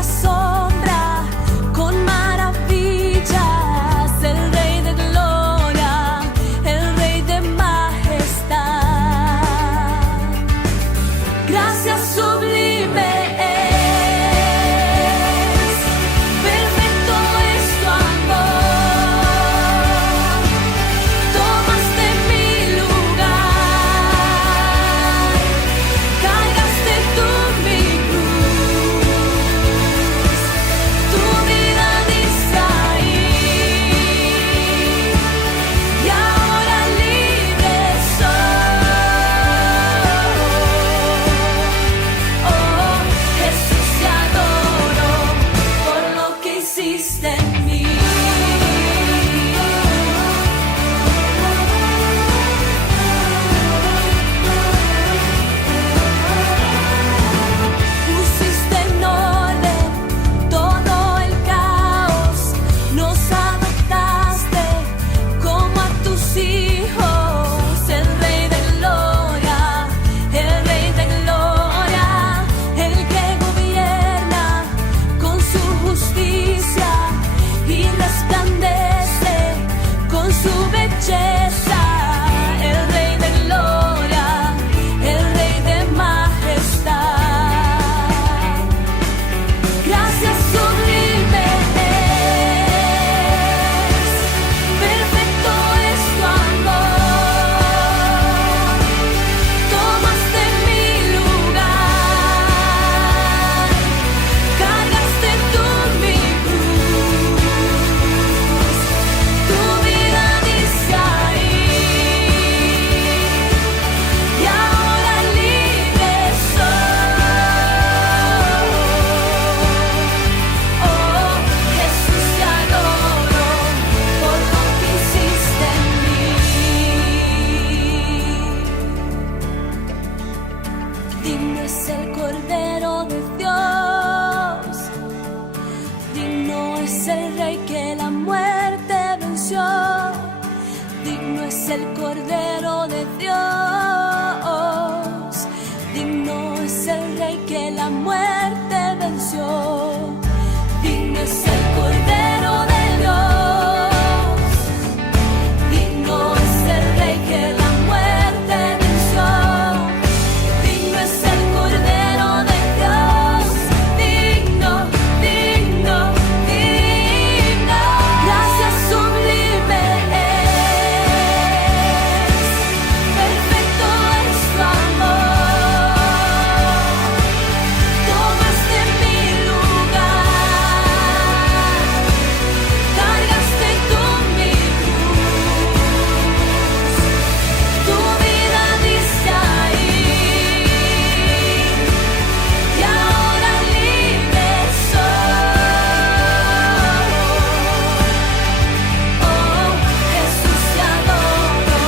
asombra con maravillas, el Rey de gloria, el Rey de majestad. Gracias sublime es, perfecto es tu amor. Tomaste mi lugar, cargaste tú mi cruz, tu vida diste ahí, y ahora libre soy. Oh, Jesús, te adoro por lo que hiciste en mí. Pusiste en orden todo el caos, nos adoptaste como a tus hijos, el Rey de gloria, el Rey de gloria, el que gobierna con su justicia y resplandece con su belleza, el Rey de gloria, el Rey de majestad. Gracias sublime es, perfecto es tu amor. Tomaste mi lugar, cargaste tú mi cruz, tu vida diste ahí, y ahora libre soy. Oh, Jesús, te adoro por lo que hiciste en mí. Digno es el Cordero de Dios, digno es el Rey que la muerte venció, digno es el Cordero de Dios, digno es el Rey que la muerte venció, digno es el Cordero de Dios, digno es el Rey que la muerte venció, digno es el Cordero de Dios, digno, digno, digno. Gracias sublime es, perfecto es tu amor. Tomaste mi lugar, cargaste tú mi cruz, tu vida diste ahí, y ahora libre soy. Oh, Jesús, te adoro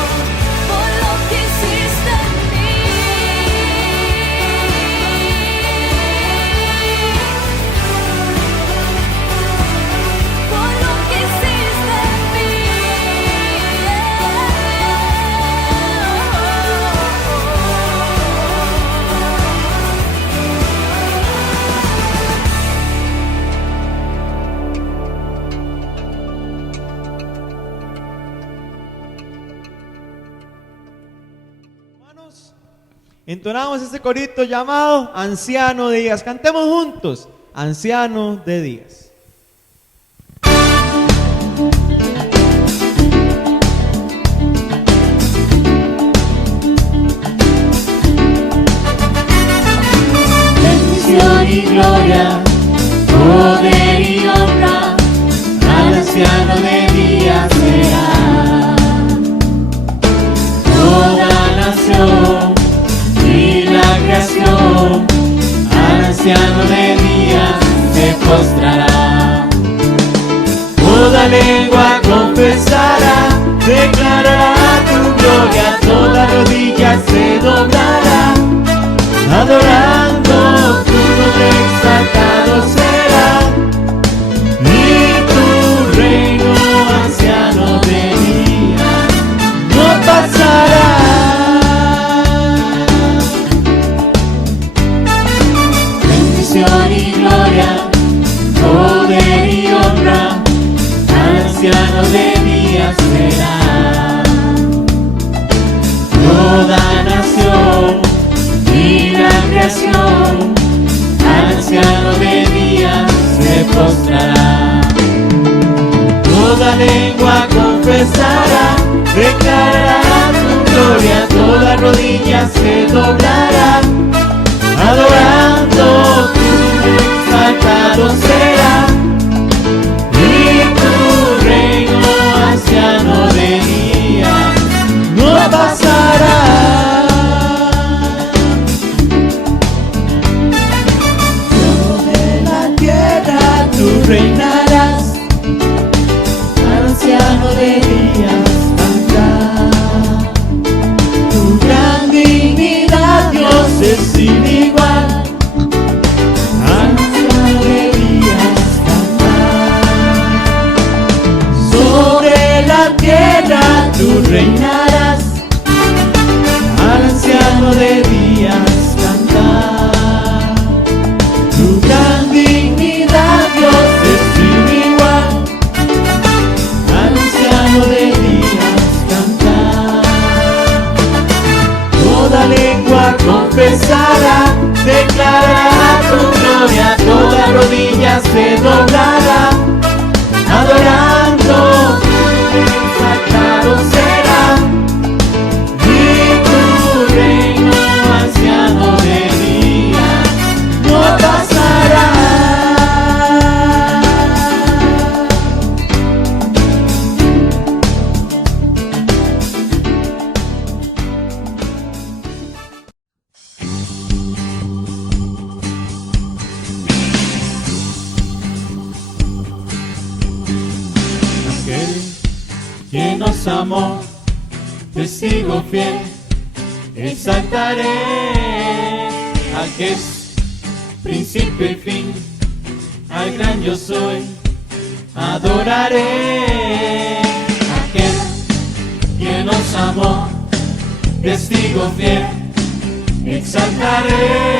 por lo que hiciste en mí. Por lo que hiciste en mí. Hermanos, entonamos este corito llamado Anciano de Días. Cantemos juntos, Anciano de Días. Bendición y gloria, poder y honra, al anciano de días será. Toda nación y la creación, al anciano de días se postrará. Toda lengua confesará, declarará tu gloria, toda rodilla se doblará, adorando tu nombre exaltado será, y tu reino anciano de días no pasará. Bendición y gloria, encantado será, y tu reino anciano de día no pasará. Sobre la tierra tú reinarás, al anciano de días cantar. Tu gran dignidad, Dios, es sin igual, al anciano de días cantar. Sobre la tierra tú reinarás, al anciano de días cantar. Tu gran dignidad, Dios, es sin igual, al anciano de días cantar. Toda lengua confesará, declarará tu gloria, toda rodilla se doblará, adorando, exaltado será, y tu reino anciano de día no pasará. Aquel que nos amó, testigo fiel, exaltaré al que es principio y fin, al gran yo soy, adoraré. Aquel que nos amó, testigo fiel, exaltaré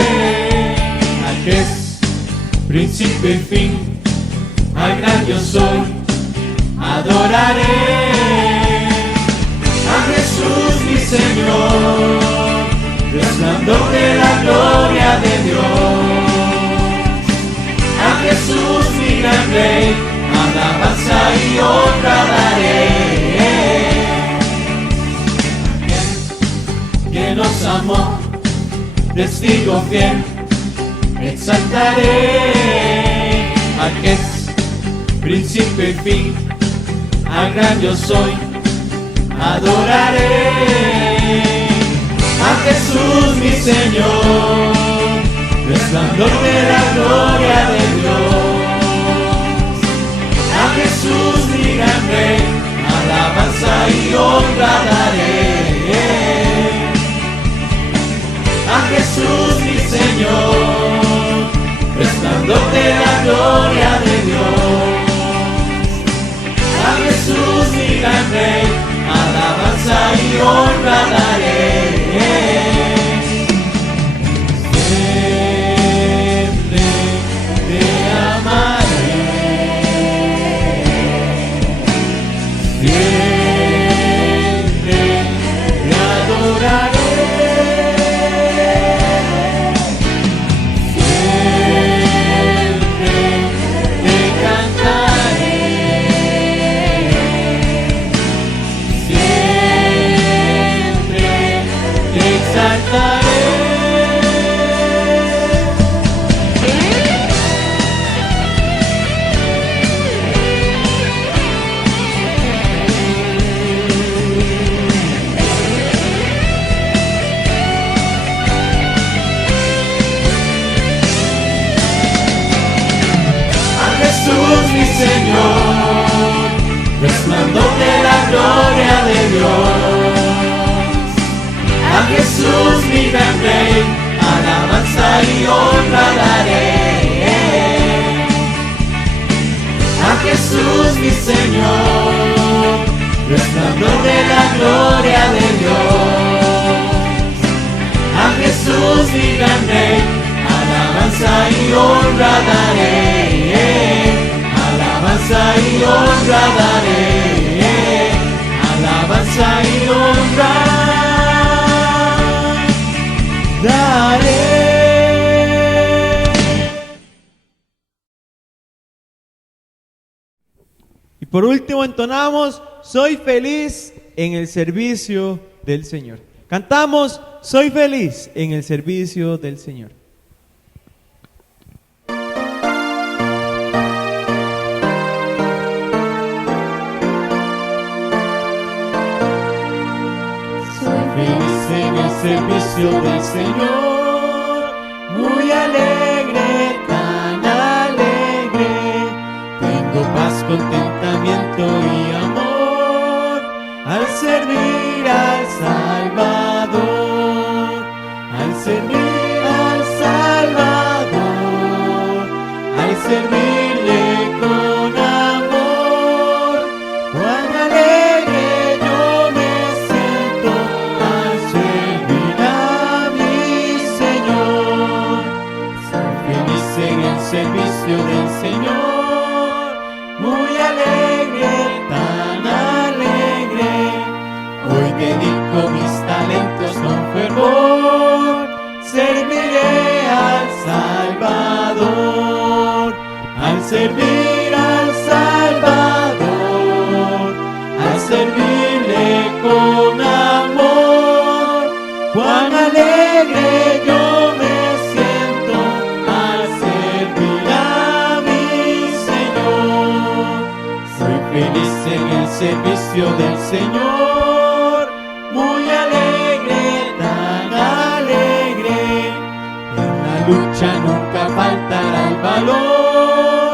al que es principio y fin, al gran yo soy, adoraré. A Jesús mi Señor, resplandor de la gloria de Dios. A Jesús mi gran Rey, alabanza y honra daré. Aquel que nos amó, testigo fiel, exaltaré al que es principio y fin, al gran yo soy, adoraré. A Jesús mi Señor, resplandor de la gloria de Dios. A Jesús mi gran Rey, alabanza y honra daré. A Jesús mi Señor, resplandor de la gloria de Dios. A Jesús mi gran Rey, alabanza y honra daré. Siempre te amaré, siempre te adoraré. Señor, resplandor de la gloria de Dios. A Jesús mi gran Rey, alabanza y honra daré. A Jesús mi Señor, resplandor de la gloria de Dios. A Jesús mi gran Rey, alabanza y honra daré. Alabanza y honra daré, alabanza y honra daré. Y por último entonamos, soy feliz en el servicio del Señor. Cantamos, soy feliz en el servicio del Señor. servicio del Señor, muy alegre, tan alegre. Tengo paz, contentamiento y amor al servir al Salvador, al servir al Salvador, al servirle con amor. Cuán alegre yo me siento al servir a mi Señor. Soy feliz en el servicio del Señor, muy alegre, tan alegre. Hoy dedico mis talentos con fervor, serviré al Salvador, al servir al Salvador, al servirle con amor. Cuán alegre yo me siento al servir a mi Señor. Soy feliz en el servicio del Señor, muy alegre, tan alegre. En la lucha nunca faltará el valor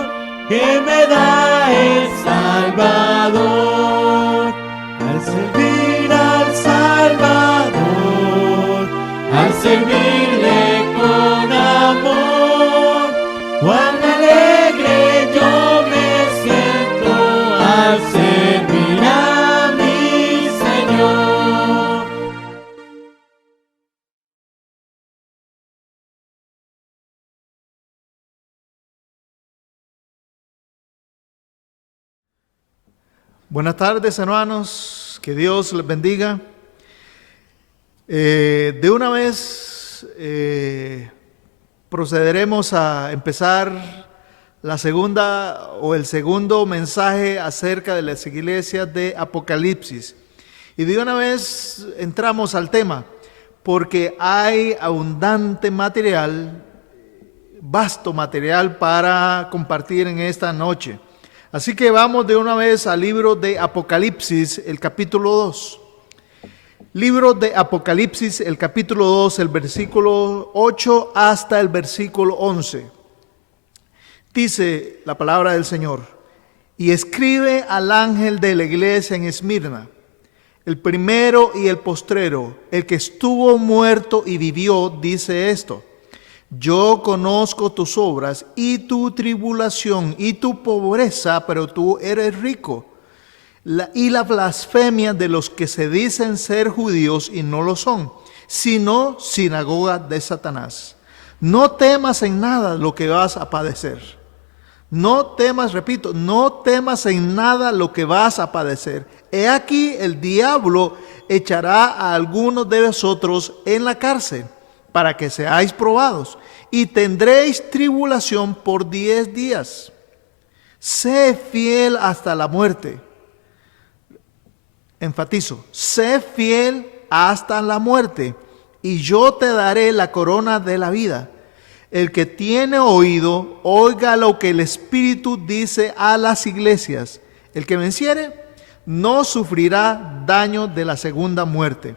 que me da el Salvador, al servir al Salvador, al servirle con amor. Cuán alegre yo me siento al servir a mi Señor. Buenas tardes, hermanos, que Dios les bendiga. De una vez procederemos a empezar la segunda o el segundo mensaje acerca de las iglesias de Apocalipsis. Y de una vez entramos al tema, porque hay abundante material, vasto material para compartir en esta noche. Así que vamos de una vez al libro de Apocalipsis, el capítulo 2. Libro de Apocalipsis, el capítulo 2, el versículo 8 hasta el versículo 11. Dice la palabra del Señor: y escribe al ángel de la iglesia en Esmirna, el primero y el postrero, el que estuvo muerto y vivió, dice esto: yo conozco tus obras y tu tribulación y tu pobreza, pero tú eres rico. Y la blasfemia de los que se dicen ser judíos y no lo son, sino sinagoga de Satanás. No temas en nada lo que vas a padecer. No temas, repito, no temas en nada lo que vas a padecer. He aquí el diablo echará a algunos de vosotros en la cárcel, para que seáis probados, y tendréis tribulación por 10 días. Sé fiel hasta la muerte. Enfatizo, sé fiel hasta la muerte, y yo te daré la corona de la vida. El que tiene oído, oiga lo que el Espíritu dice a las iglesias. El que venciere, no sufrirá daño de la segunda muerte.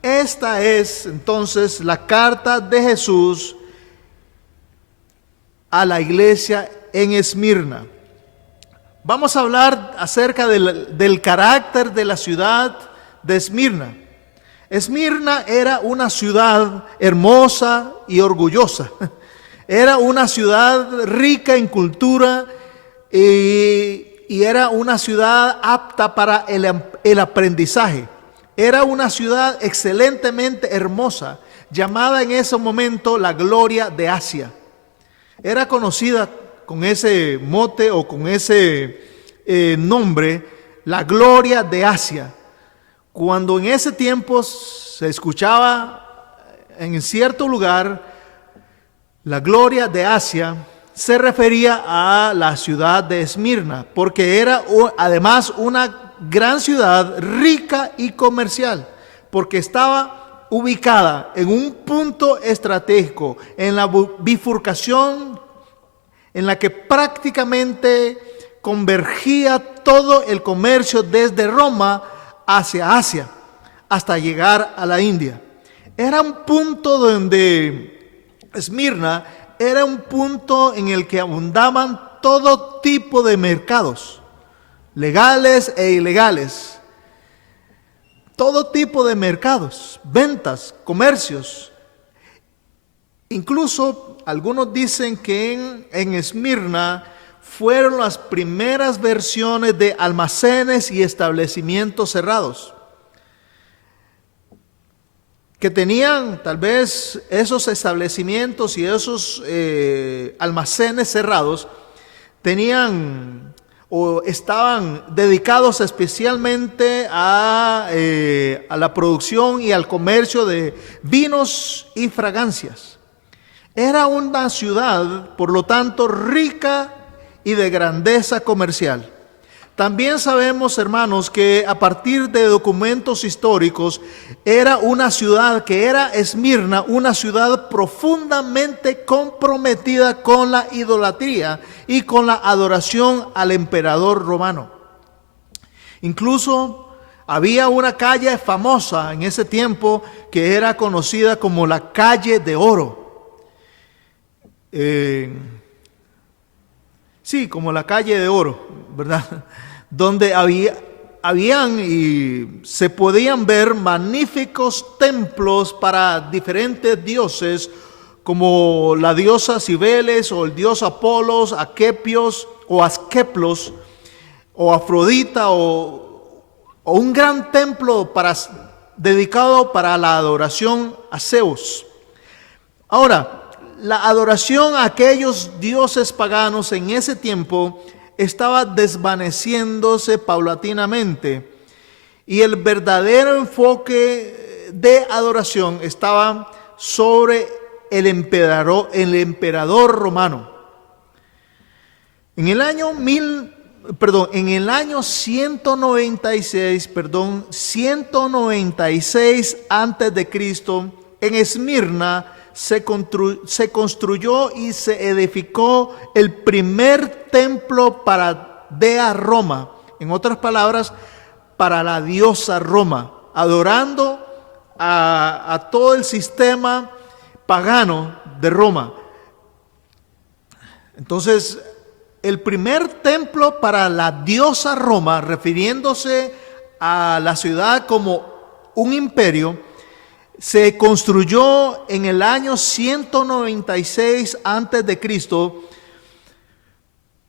Esta es entonces la carta de Jesús a la iglesia en Esmirna. Vamos a hablar acerca del carácter de la ciudad de Esmirna. Esmirna era una ciudad hermosa y orgullosa. Era una ciudad rica en cultura y era una ciudad apta para el aprendizaje. Era una ciudad excelentemente hermosa, llamada en ese momento la Gloria de Asia. Era conocida con ese mote o con ese nombre, la Gloria de Asia. Cuando en ese tiempo se escuchaba en cierto lugar la Gloria de Asia, se refería a la ciudad de Esmirna, porque era además una gran ciudad rica y comercial, porque estaba ubicada en un punto estratégico, en la bifurcación en la que prácticamente convergía todo el comercio desde Roma hacia Asia, hasta llegar a la India. Era un punto donde Esmirna era un punto en el que abundaban todo tipo de mercados, legales e ilegales. Todo tipo de mercados, ventas, comercios. Incluso algunos dicen que en Esmirna fueron las primeras versiones de almacenes y establecimientos cerrados, que tenían tal vez esos establecimientos y esos almacenes cerrados, tenían o estaban dedicados especialmente a la producción y al comercio de vinos y fragancias. Era una ciudad, por lo tanto, rica y de grandeza comercial. También sabemos, hermanos, que a partir de documentos históricos, era una ciudad que era Esmirna, una ciudad profundamente comprometida con la idolatría y con la adoración al emperador romano. Incluso había una calle famosa en ese tiempo que era conocida como la calle de oro. Sí, como la calle de oro, ¿verdad? Donde habían y se podían ver magníficos templos para diferentes dioses, como la diosa Cibeles o el dios Apolos, Aquepios o Asqueplos, o Afrodita, o un gran templo dedicado para la adoración a Zeus. Ahora, la adoración a aquellos dioses paganos en ese tiempo estaba desvaneciéndose paulatinamente, y el verdadero enfoque de adoración estaba sobre el emperador romano. En el año 196 antes de Cristo, en Esmirna se construyó y se edificó el primer templo para Dea Roma, en otras palabras, para la diosa Roma, adorando a todo el sistema pagano de Roma. Entonces, el primer templo para la diosa Roma, refiriéndose a la ciudad como un imperio, se construyó en el año 196 antes de Cristo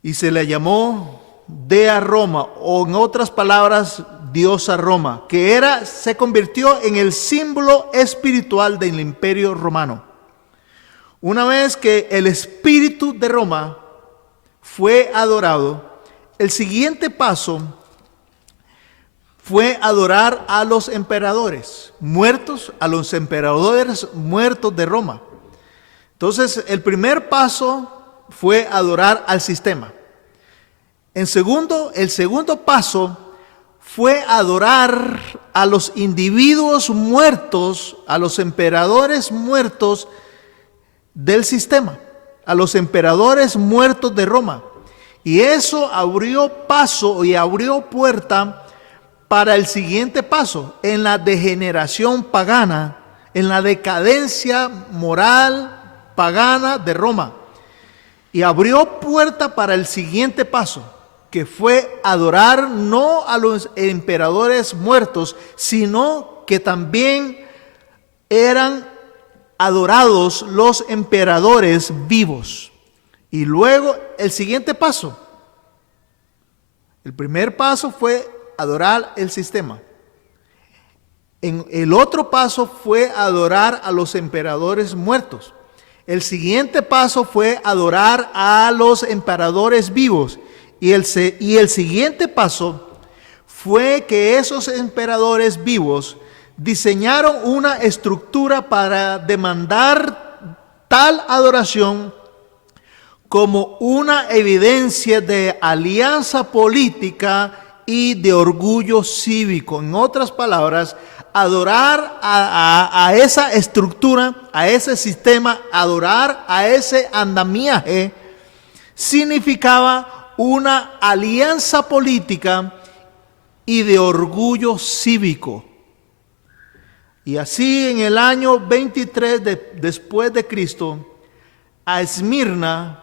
y se le llamó Dea Roma, o en otras palabras, diosa Roma, que se convirtió en el símbolo espiritual del imperio romano. Una vez que el espíritu de Roma fue adorado, el siguiente paso fue adorar a los emperadores muertos, de Roma. Entonces, el primer paso fue adorar al sistema. El segundo paso fue adorar a los individuos muertos, a los emperadores muertos del sistema, a los emperadores muertos de Roma. Y eso abrió paso y abrió puerta para el siguiente paso, en la degeneración pagana, en la decadencia moral pagana de Roma. Y abrió puerta para el siguiente paso, que fue adorar no a los emperadores muertos, sino que también eran adorados los emperadores vivos. Y luego el siguiente paso, el primer paso fue adorar el sistema. El otro paso fue adorar a los emperadores muertos. El siguiente paso fue adorar a los emperadores vivos. Y el siguiente paso fue que esos emperadores vivos diseñaron una estructura para demandar tal adoración como una evidencia de alianza política y de orgullo cívico. En otras palabras, adorar a esa estructura, a ese sistema, adorar a ese andamiaje, significaba una alianza política y de orgullo cívico. Y así en el año 23 después de Cristo, a Esmirna,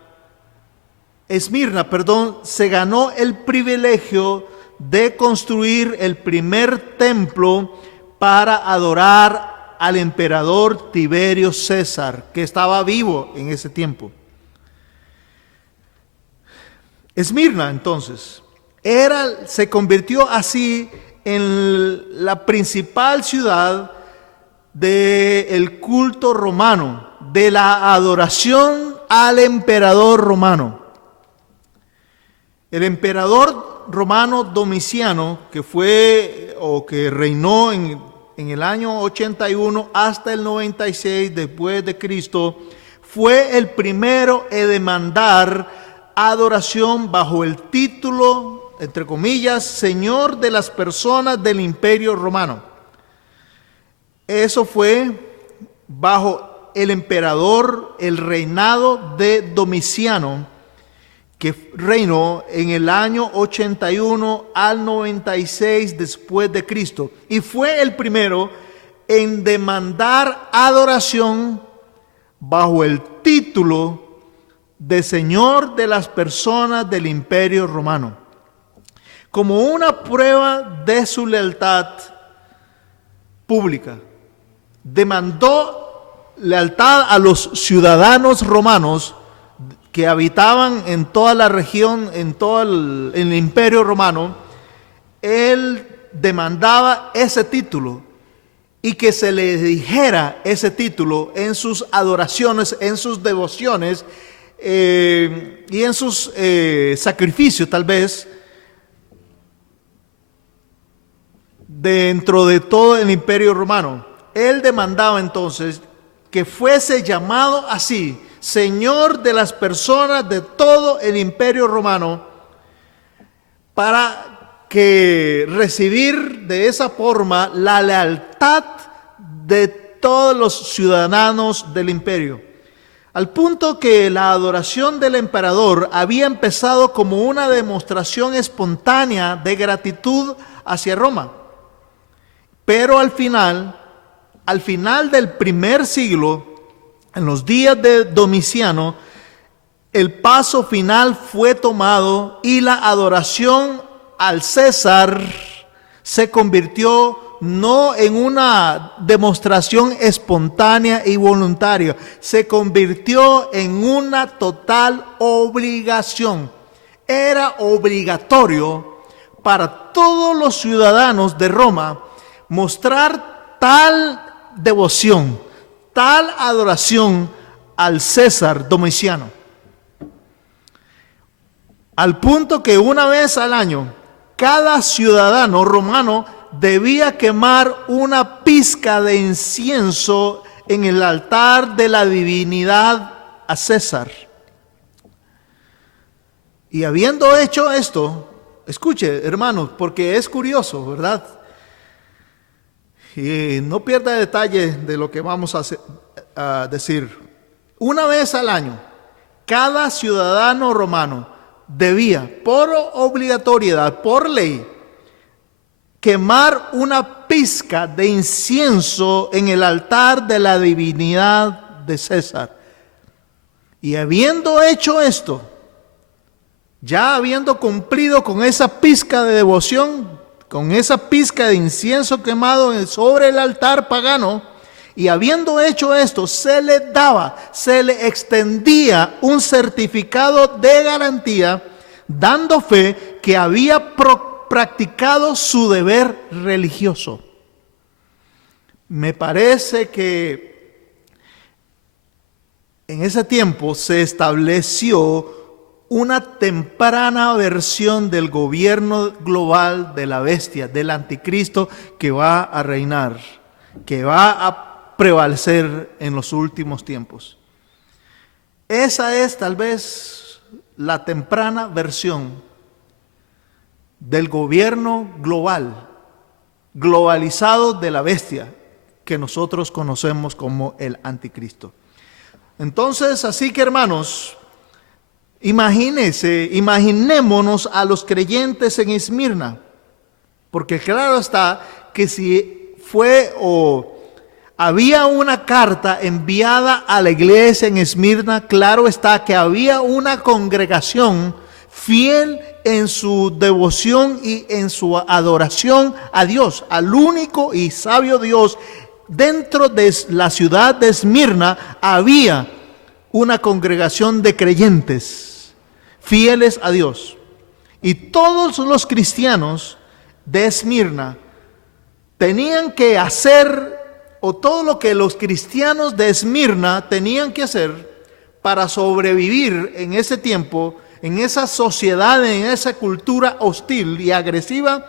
se ganó el privilegio de construir el primer templo para adorar al emperador Tiberio César, que estaba vivo en ese tiempo. Esmirna, entonces, se convirtió así en la principal ciudad del culto romano, de la adoración al emperador romano. El emperador romano Domiciano, que reinó en el año 81 hasta el 96 después de Cristo, fue el primero en demandar adoración bajo el título, entre comillas, Señor de las personas del Imperio Romano. Eso fue bajo el emperador, el reinado de Domiciano, que reinó en el año 81 al 96 después de Cristo. Y fue el primero en demandar adoración bajo el título de Señor de las personas del Imperio Romano. Como una prueba de su lealtad pública, demandó lealtad a los ciudadanos romanos que habitaban en toda la región, en todo el Imperio Romano. Él demandaba ese título y que se le dijera ese título en sus adoraciones, en sus devociones y en sus sacrificios, tal vez, dentro de todo el Imperio Romano. Él demandaba entonces que fuese llamado así, Señor de las personas de todo el Imperio Romano, para que recibir de esa forma la lealtad de todos los ciudadanos del imperio. Al punto que la adoración del emperador había empezado como una demostración espontánea de gratitud hacia Roma. Pero al final del primer siglo, en los días de Domiciano, el paso final fue tomado y la adoración al César se convirtió no en una demostración espontánea y voluntaria, se convirtió en una total obligación. Era obligatorio para todos los ciudadanos de Roma mostrar tal devoción, tal adoración al César Domiciano. Al punto que una vez al año, cada ciudadano romano debía quemar una pizca de incienso en el altar de la divinidad a César. Y habiendo hecho esto, escuche, hermanos, porque es curioso, ¿verdad? Y no pierda detalle de lo que vamos a decir. Una vez al año, cada ciudadano romano debía, por obligatoriedad, por ley, quemar una pizca de incienso en el altar de la divinidad de César. Y habiendo hecho esto, ya habiendo cumplido con esa pizca de devoción, con esa pizca de incienso quemado sobre el altar pagano, y habiendo hecho esto, se le extendía un certificado de garantía, dando fe que había practicado su deber religioso. Me parece que en ese tiempo se estableció una temprana versión del gobierno global de la bestia, del anticristo, que va a reinar, que va a prevalecer en los últimos tiempos. Esa es tal vez la temprana versión del gobierno globalizado de la bestia, que nosotros conocemos como el anticristo. Entonces, así que hermanos, imaginémonos a los creyentes en Esmirna, porque claro está que si fue o había una carta enviada a la iglesia en Esmirna. Claro está que había una congregación fiel en su devoción y en su adoración a Dios, al único y sabio Dios. Dentro de la ciudad de Esmirna había una congregación de creyentes fieles a Dios. Y todos los cristianos de Esmirna tenían que hacer, o todo lo que los cristianos de Esmirna tenían que hacer para sobrevivir en ese tiempo, en esa sociedad, en esa cultura hostil y agresiva,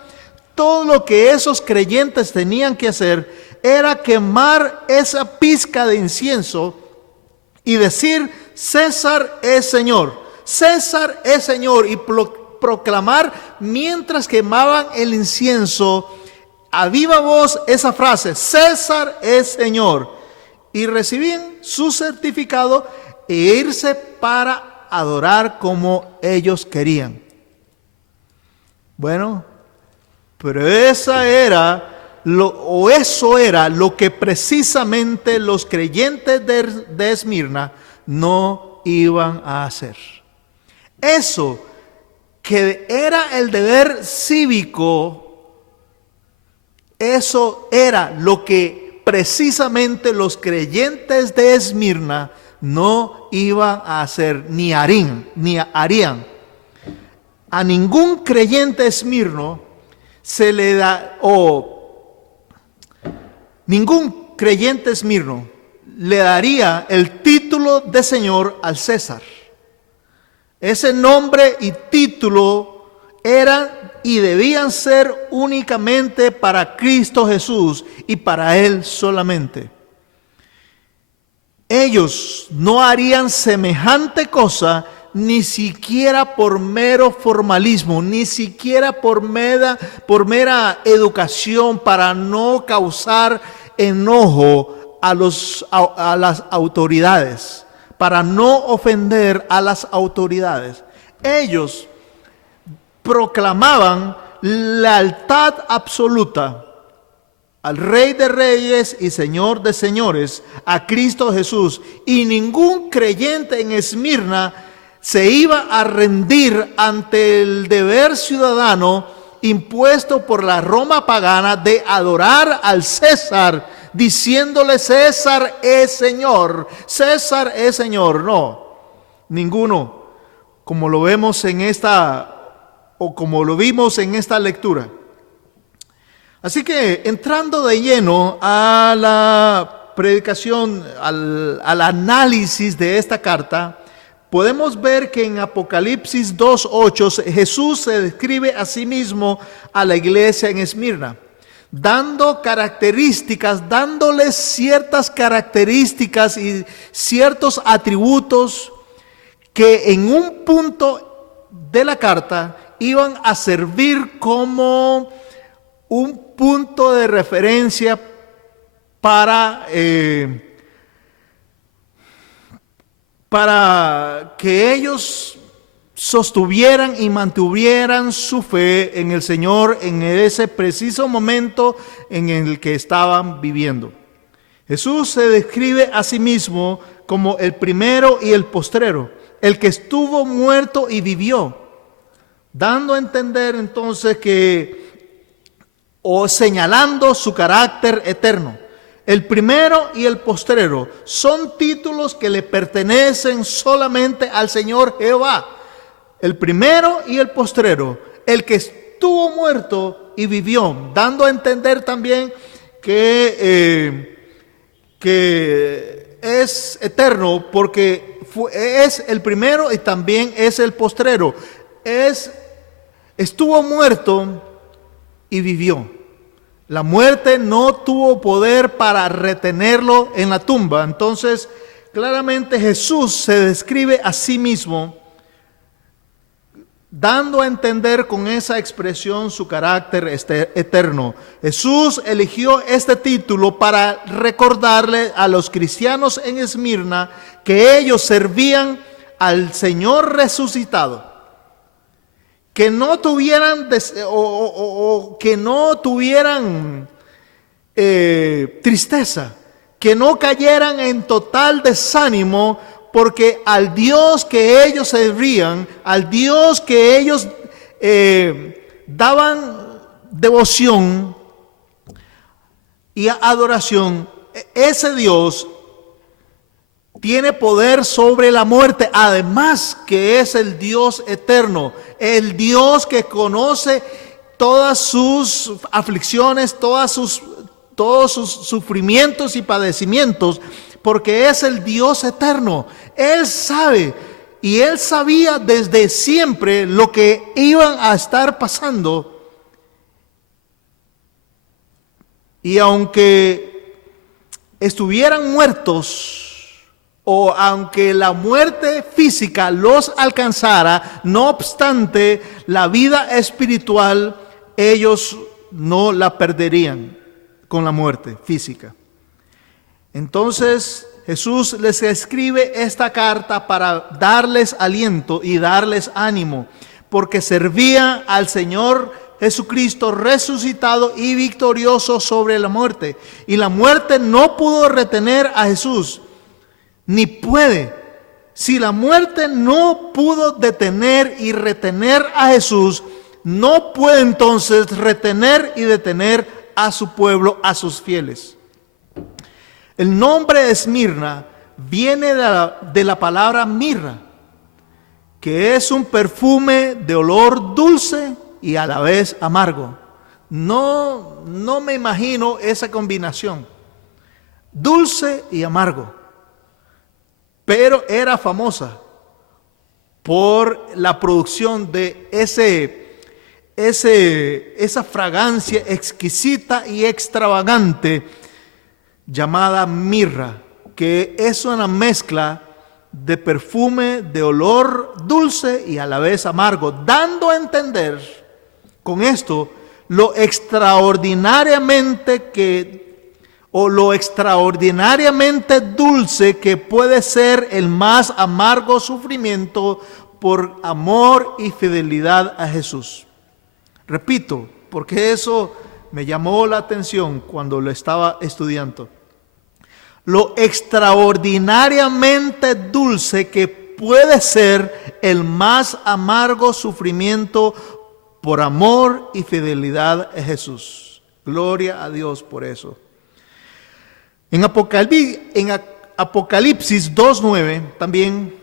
todo lo que esos creyentes tenían que hacer era quemar esa pizca de incienso y decir: César es Señor, César es Señor, y proclamar mientras quemaban el incienso a viva voz esa frase: César es Señor, y recibían su certificado e irse para adorar como ellos querían. Bueno, pero eso era lo que precisamente los creyentes de Esmirna no iban a hacer. Eso que era el deber cívico, eso era lo que precisamente los creyentes de Esmirna no iban a hacer, ni harían. A ningún creyente esmirno se le da, ningún creyente esmirno le daría el título de Señor al César. Ese nombre y título eran y debían ser únicamente para Cristo Jesús y para Él solamente. Ellos no harían semejante cosa ni siquiera por mero formalismo, ni siquiera por mera educación, para no causar enojo a las autoridades, para no ofender a las autoridades. Ellos proclamaban lealtad absoluta al Rey de Reyes y Señor de Señores, a Cristo Jesús, y ningún creyente en Esmirna se iba a rendir ante el deber ciudadano impuesto por la Roma pagana de adorar al César, diciéndole: César es Señor, César es Señor. No, ninguno, como lo vemos en como lo vimos en esta lectura. Así que, entrando de lleno a la predicación, al análisis de esta carta, podemos ver que en Apocalipsis 2:8 Jesús se describe a sí mismo a la iglesia en Esmirna, dándoles ciertas características y ciertos atributos que en un punto de la carta iban a servir como un punto de referencia para que ellos sostuvieran y mantuvieran su fe en el Señor en ese preciso momento en el que estaban viviendo. Jesús se describe a sí mismo como el primero y el postrero, el que estuvo muerto y vivió, dando a entender entonces señalando su carácter eterno. El primero y el postrero son títulos que le pertenecen solamente al Señor Jehová. El primero y el postrero, el que estuvo muerto y vivió, dando a entender también que es eterno, porque es el primero y también es el postrero. Estuvo muerto y vivió. La muerte no tuvo poder para retenerlo en la tumba. Entonces, claramente Jesús se describe a sí mismo, dando a entender con esa expresión su carácter eterno. Jesús eligió este título para recordarle a los cristianos en Esmirna que ellos servían al Señor resucitado, que no tuvieran tristeza, que no cayeran en total desánimo, porque al Dios que ellos servían, al Dios que ellos daban devoción y adoración, ese Dios tiene poder sobre la muerte, además que es el Dios eterno, el Dios que conoce todas sus aflicciones, todos sus sufrimientos y padecimientos, porque es el Dios eterno. Él sabe y Él sabía desde siempre lo que iban a estar pasando. Y aunque estuvieran muertos, o aunque la muerte física los alcanzara, no obstante, la vida espiritual ellos no la perderían con la muerte física. Entonces Jesús les escribe esta carta para darles aliento y darles ánimo, porque servían al Señor Jesucristo resucitado y victorioso sobre la muerte. Y la muerte no pudo retener a Jesús, ni puede. Si la muerte no pudo detener y retener a Jesús, no puede entonces retener y detener a su pueblo, a sus fieles. El nombre Esmirna viene de la palabra mirra, que es un perfume de olor dulce y a la vez amargo. No me imagino esa combinación, dulce y amargo. Pero era famosa por la producción de esa fragancia exquisita y extravagante llamada mirra, que es una mezcla de perfume de olor dulce y a la vez amargo, dando a entender con esto lo extraordinariamente dulce que puede ser el más amargo sufrimiento por amor y fidelidad a Jesús. Repito, porque eso me llamó la atención cuando lo estaba estudiando. Lo extraordinariamente dulce que puede ser el más amargo sufrimiento por amor y fidelidad a Jesús. Gloria a Dios por eso. En Apocalipsis 2:9 también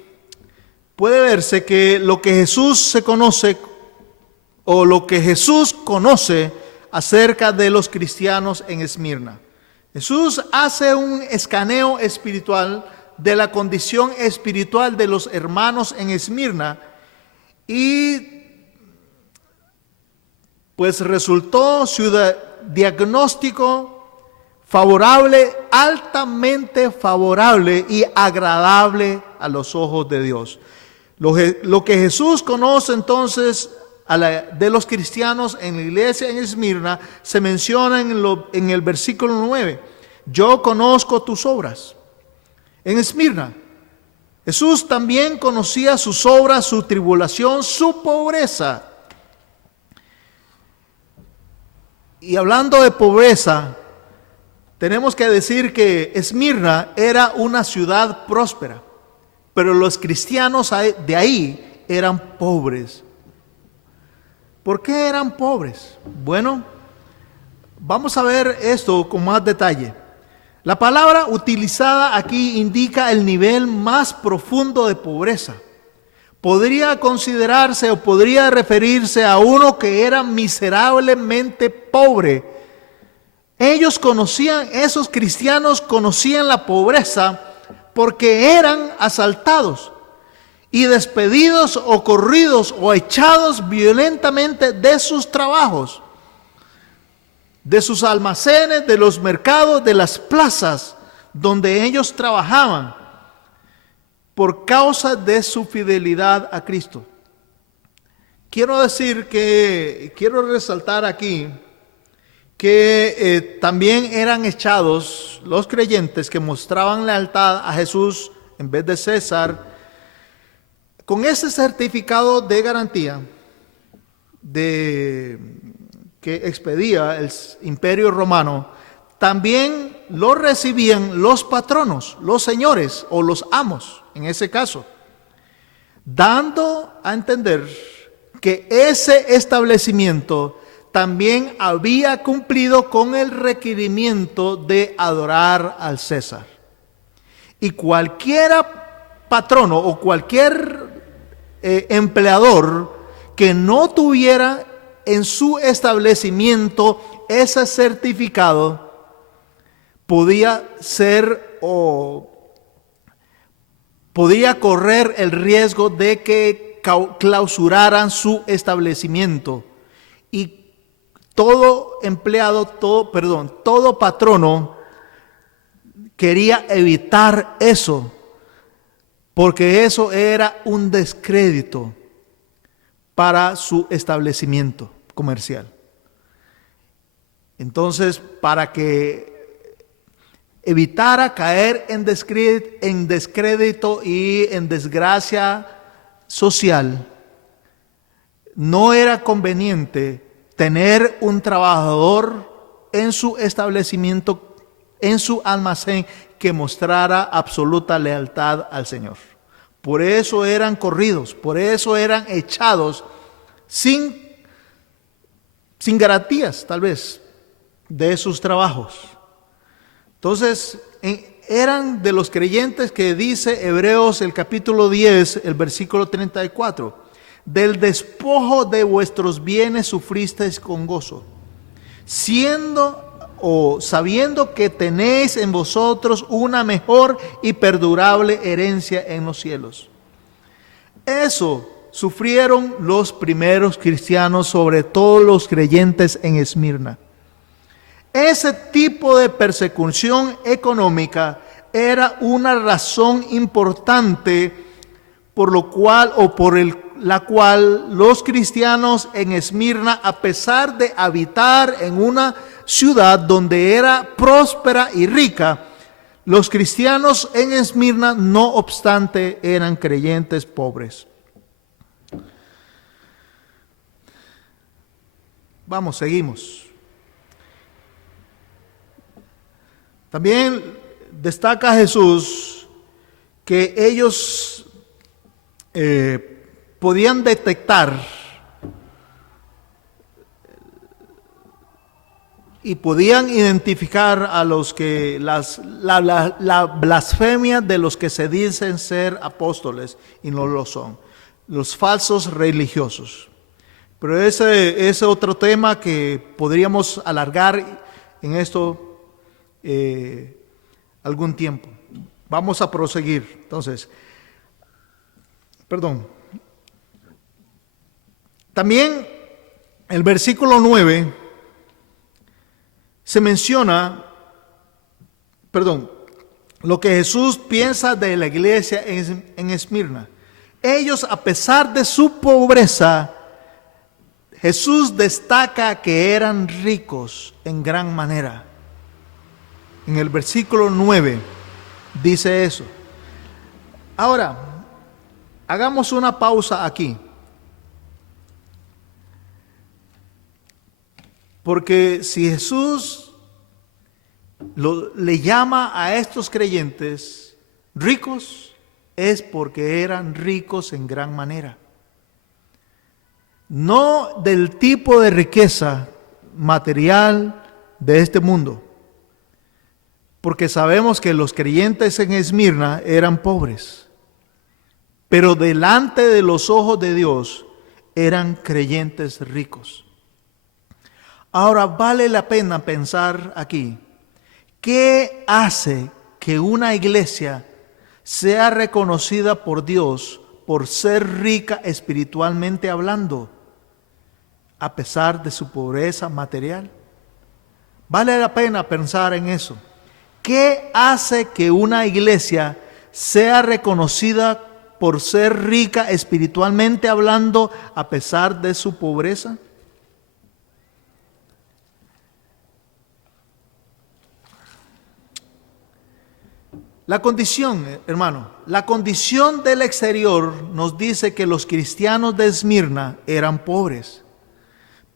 puede verse que lo que Jesús se conoce, o lo que Jesús conoce acerca de los cristianos en Esmirna. Jesús hace un escaneo espiritual de la condición espiritual de los hermanos en Esmirna y pues resultó su diagnóstico favorable, altamente favorable y agradable a los ojos de Dios. Lo que Jesús conoce entonces de los cristianos en la iglesia en Esmirna se menciona en el versículo 9. Yo conozco tus obras. En Esmirna, Jesús también conocía sus obras, su tribulación, su pobreza. Y hablando de pobreza, tenemos que decir que Esmirna era una ciudad próspera, pero los cristianos de ahí eran pobres. ¿Por qué eran pobres? Bueno, vamos a ver esto con más detalle. La palabra utilizada aquí indica el nivel más profundo de pobreza. Podría considerarse o podría referirse a uno que era miserablemente pobre. Esos cristianos conocían la pobreza porque eran asaltados y despedidos o corridos o echados violentamente de sus trabajos, de sus almacenes, de los mercados, de las plazas donde ellos trabajaban por causa de su fidelidad a Cristo. Quiero resaltar aquí que también eran echados los creyentes que mostraban lealtad a Jesús en vez de César. Con ese certificado de garantía que expedía el Imperio Romano, también lo recibían los patronos, los señores o los amos, en ese caso, dando a entender que ese establecimiento también había cumplido con el requerimiento de adorar al César. Y cualquiera patrono o cualquier empleador que no tuviera en su establecimiento ese certificado podía ser o podía correr el riesgo de que clausuraran su establecimiento. Y todo empleado, todo patrono quería evitar eso, porque eso era un descrédito para su establecimiento comercial. Entonces, para que evitara caer en descrédito y en desgracia social, no era conveniente tener un trabajador en su establecimiento, en su almacén, que mostrara absoluta lealtad al Señor. Por eso eran corridos, por eso eran echados sin garantías, tal vez, de sus trabajos. Entonces, eran de los creyentes que dice Hebreos el capítulo 10, el versículo 34. Del despojo de vuestros bienes sufristeis con gozo, sabiendo que tenéis en vosotros una mejor y perdurable herencia en los cielos. Eso sufrieron los primeros cristianos, sobre todo los creyentes en Esmirna. Ese tipo de persecución económica era una razón importante por la cual los cristianos en Esmirna, a pesar de habitar en una ciudad donde era próspera y rica, los cristianos en Esmirna, no obstante, eran creyentes pobres. Vamos, seguimos. También destaca Jesús que ellos podían detectar y podían identificar a los que la blasfemia de los que se dicen ser apóstoles y no lo son, los falsos religiosos. Pero ese es otro tema que podríamos alargar en esto algún tiempo. Vamos a proseguir. Entonces, también el versículo 9 se menciona, lo que Jesús piensa de la iglesia en Esmirna. Ellos, a pesar de su pobreza, Jesús destaca que eran ricos en gran manera. En el versículo 9 dice eso. Ahora, hagamos una pausa aquí. Porque si Jesús le llama a estos creyentes ricos, es porque eran ricos en gran manera. No del tipo de riqueza material de este mundo. Porque sabemos que los creyentes en Esmirna eran pobres. Pero delante de los ojos de Dios eran creyentes ricos. Ahora vale la pena pensar aquí, ¿qué hace que una iglesia sea reconocida por Dios por ser rica espiritualmente hablando, a pesar de su pobreza material? Vale la pena pensar en eso. ¿Qué hace que una iglesia sea reconocida por ser rica espiritualmente hablando, a pesar de su pobreza? La condición, hermano, la condición del exterior nos dice que los cristianos de Esmirna eran pobres.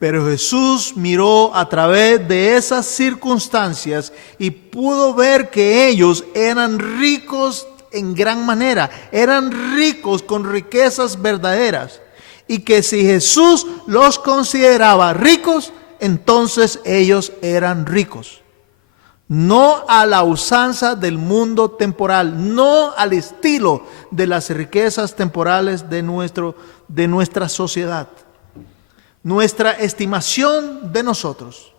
Pero Jesús miró a través de esas circunstancias y pudo ver que ellos eran ricos en gran manera, eran ricos con riquezas verdaderas, y que si Jesús los consideraba ricos, entonces ellos eran ricos. No a la usanza del mundo temporal, no al estilo de las riquezas temporales de nuestra sociedad. Nuestra estimación de nosotros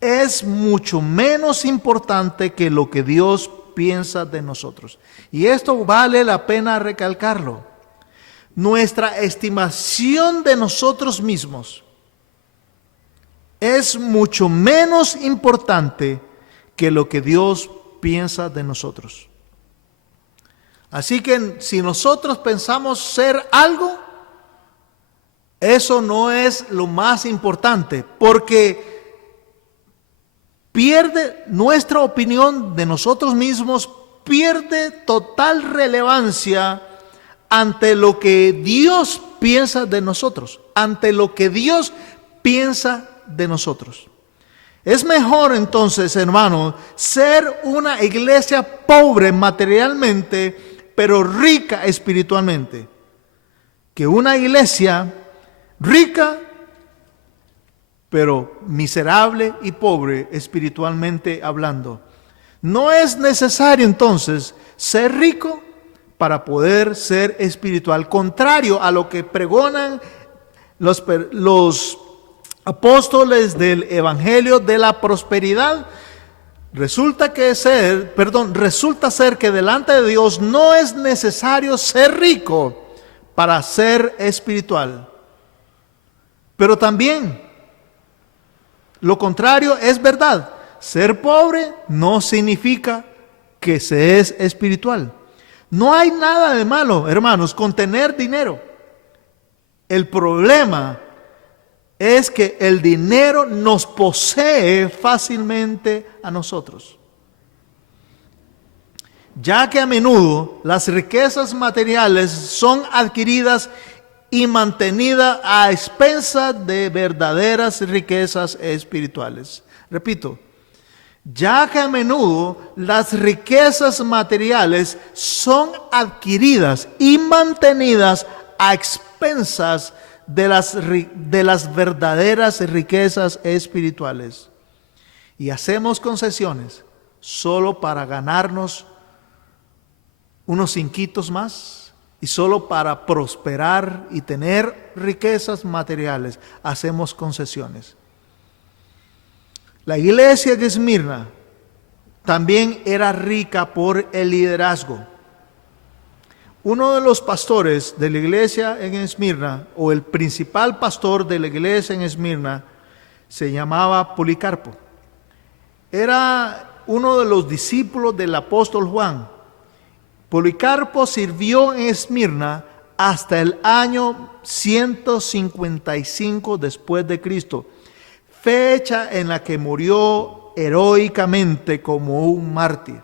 es mucho menos importante que lo que Dios piensa de nosotros. Y esto vale la pena recalcarlo. Nuestra estimación de nosotros mismos es mucho menos importante que lo que Dios piensa de nosotros. Así que si nosotros pensamos ser algo, eso no es lo más importante, porque pierde nuestra opinión de nosotros mismos, pierde total relevancia ante lo que Dios piensa de nosotros, ante lo que Dios piensa de nosotros. Es mejor entonces, hermano, ser una iglesia pobre materialmente, pero rica espiritualmente, que una iglesia rica, pero miserable y pobre espiritualmente hablando. No es necesario entonces ser rico para poder ser espiritual, contrario a lo que pregonan los apóstoles del evangelio de la prosperidad. Resulta ser que delante de Dios no es necesario ser rico para ser espiritual. Pero también lo contrario es verdad. Ser pobre no significa que se es espiritual. No hay nada de malo, hermanos, con tener dinero. El problema es que el dinero nos posee fácilmente a nosotros, ya que a menudo las riquezas materiales son adquiridas y mantenidas a expensas de verdaderas riquezas espirituales. Repito, ya que a menudo las riquezas materiales son adquiridas y mantenidas a expensas de las verdaderas riquezas espirituales, y hacemos concesiones solo para ganarnos unos cinquitos más y solo para prosperar y tener riquezas materiales, hacemos concesiones. La iglesia de Esmirna también era rica por el liderazgo. Uno de los pastores de la iglesia en Esmirna, o el principal pastor de la iglesia en Esmirna, se llamaba Policarpo. Era uno de los discípulos del apóstol Juan. Policarpo sirvió en Esmirna hasta el año 155 después de Cristo, fecha en la que murió heroicamente como un mártir.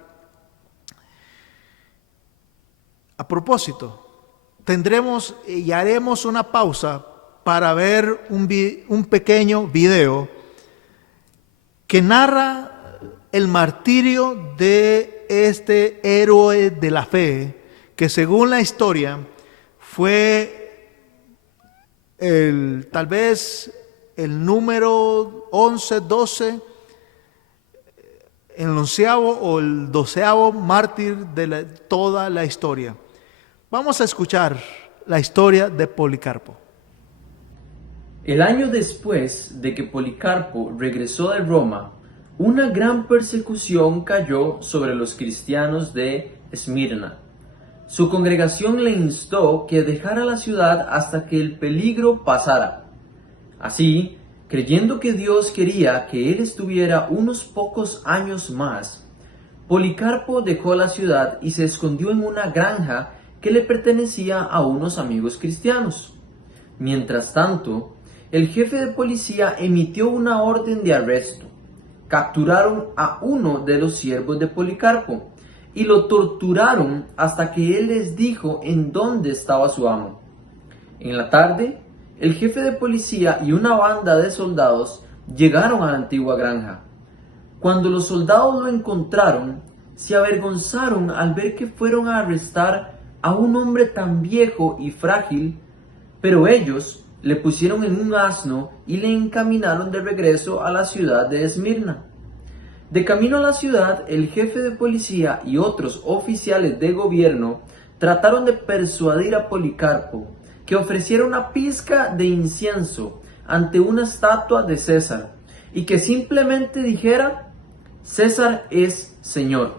A propósito, tendremos y haremos una pausa para ver un pequeño video que narra el martirio de este héroe de la fe, que según la historia fue tal vez el número 11, 12, el 11º o el 12º mártir de toda la historia. Vamos a escuchar la historia de Policarpo. El año después de que Policarpo regresó de Roma, una gran persecución cayó sobre los cristianos de Esmirna. Su congregación le instó que dejara la ciudad hasta que el peligro pasara. Así, creyendo que Dios quería que él estuviera unos pocos años más, Policarpo dejó la ciudad y se escondió en una granja que le pertenecía a unos amigos cristianos. Mientras tanto, el jefe de policía emitió una orden de arresto. Capturaron a uno de los siervos de Policarpo y lo torturaron hasta que él les dijo en dónde estaba su amo. En la tarde, el jefe de policía y una banda de soldados llegaron a la antigua granja. Cuando los soldados lo encontraron, se avergonzaron al ver que fueron a arrestar a un hombre tan viejo y frágil, pero ellos le pusieron en un asno y le encaminaron de regreso a la ciudad de Esmirna. De camino a la ciudad, el jefe de policía y otros oficiales de gobierno trataron de persuadir a Policarpo que ofreciera una pizca de incienso ante una estatua de César y que simplemente dijera: César es Señor.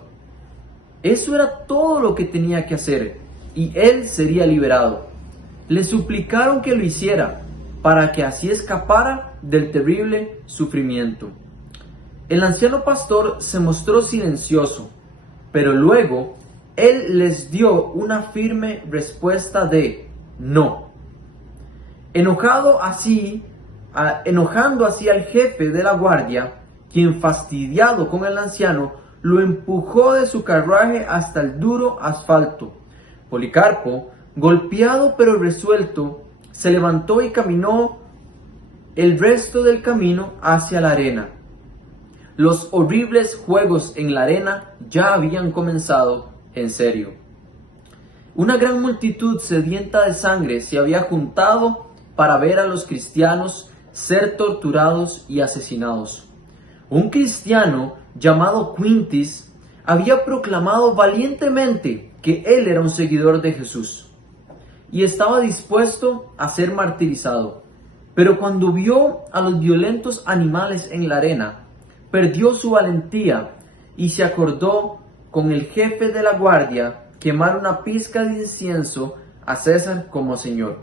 Eso era todo lo que tenía que hacer y él sería liberado. Le suplicaron que lo hiciera para que así escapara del terrible sufrimiento. El anciano pastor se mostró silencioso, pero luego él les dio una firme respuesta de no. Enojando así al jefe de la guardia, quien, fastidiado con el anciano, lo empujó de su carruaje hasta el duro asfalto. Policarpo, golpeado pero resuelto, se levantó y caminó el resto del camino hacia la arena. Los horribles juegos en la arena ya habían comenzado en serio. Una gran multitud sedienta de sangre se había juntado para ver a los cristianos ser torturados y asesinados. Un cristiano llamado Quintis había proclamado valientemente que él era un seguidor de Jesús y estaba dispuesto a ser martirizado. Pero cuando vio a los violentos animales en la arena, perdió su valentía y se acordó con el jefe de la guardia quemar una pizca de incienso a César como señor.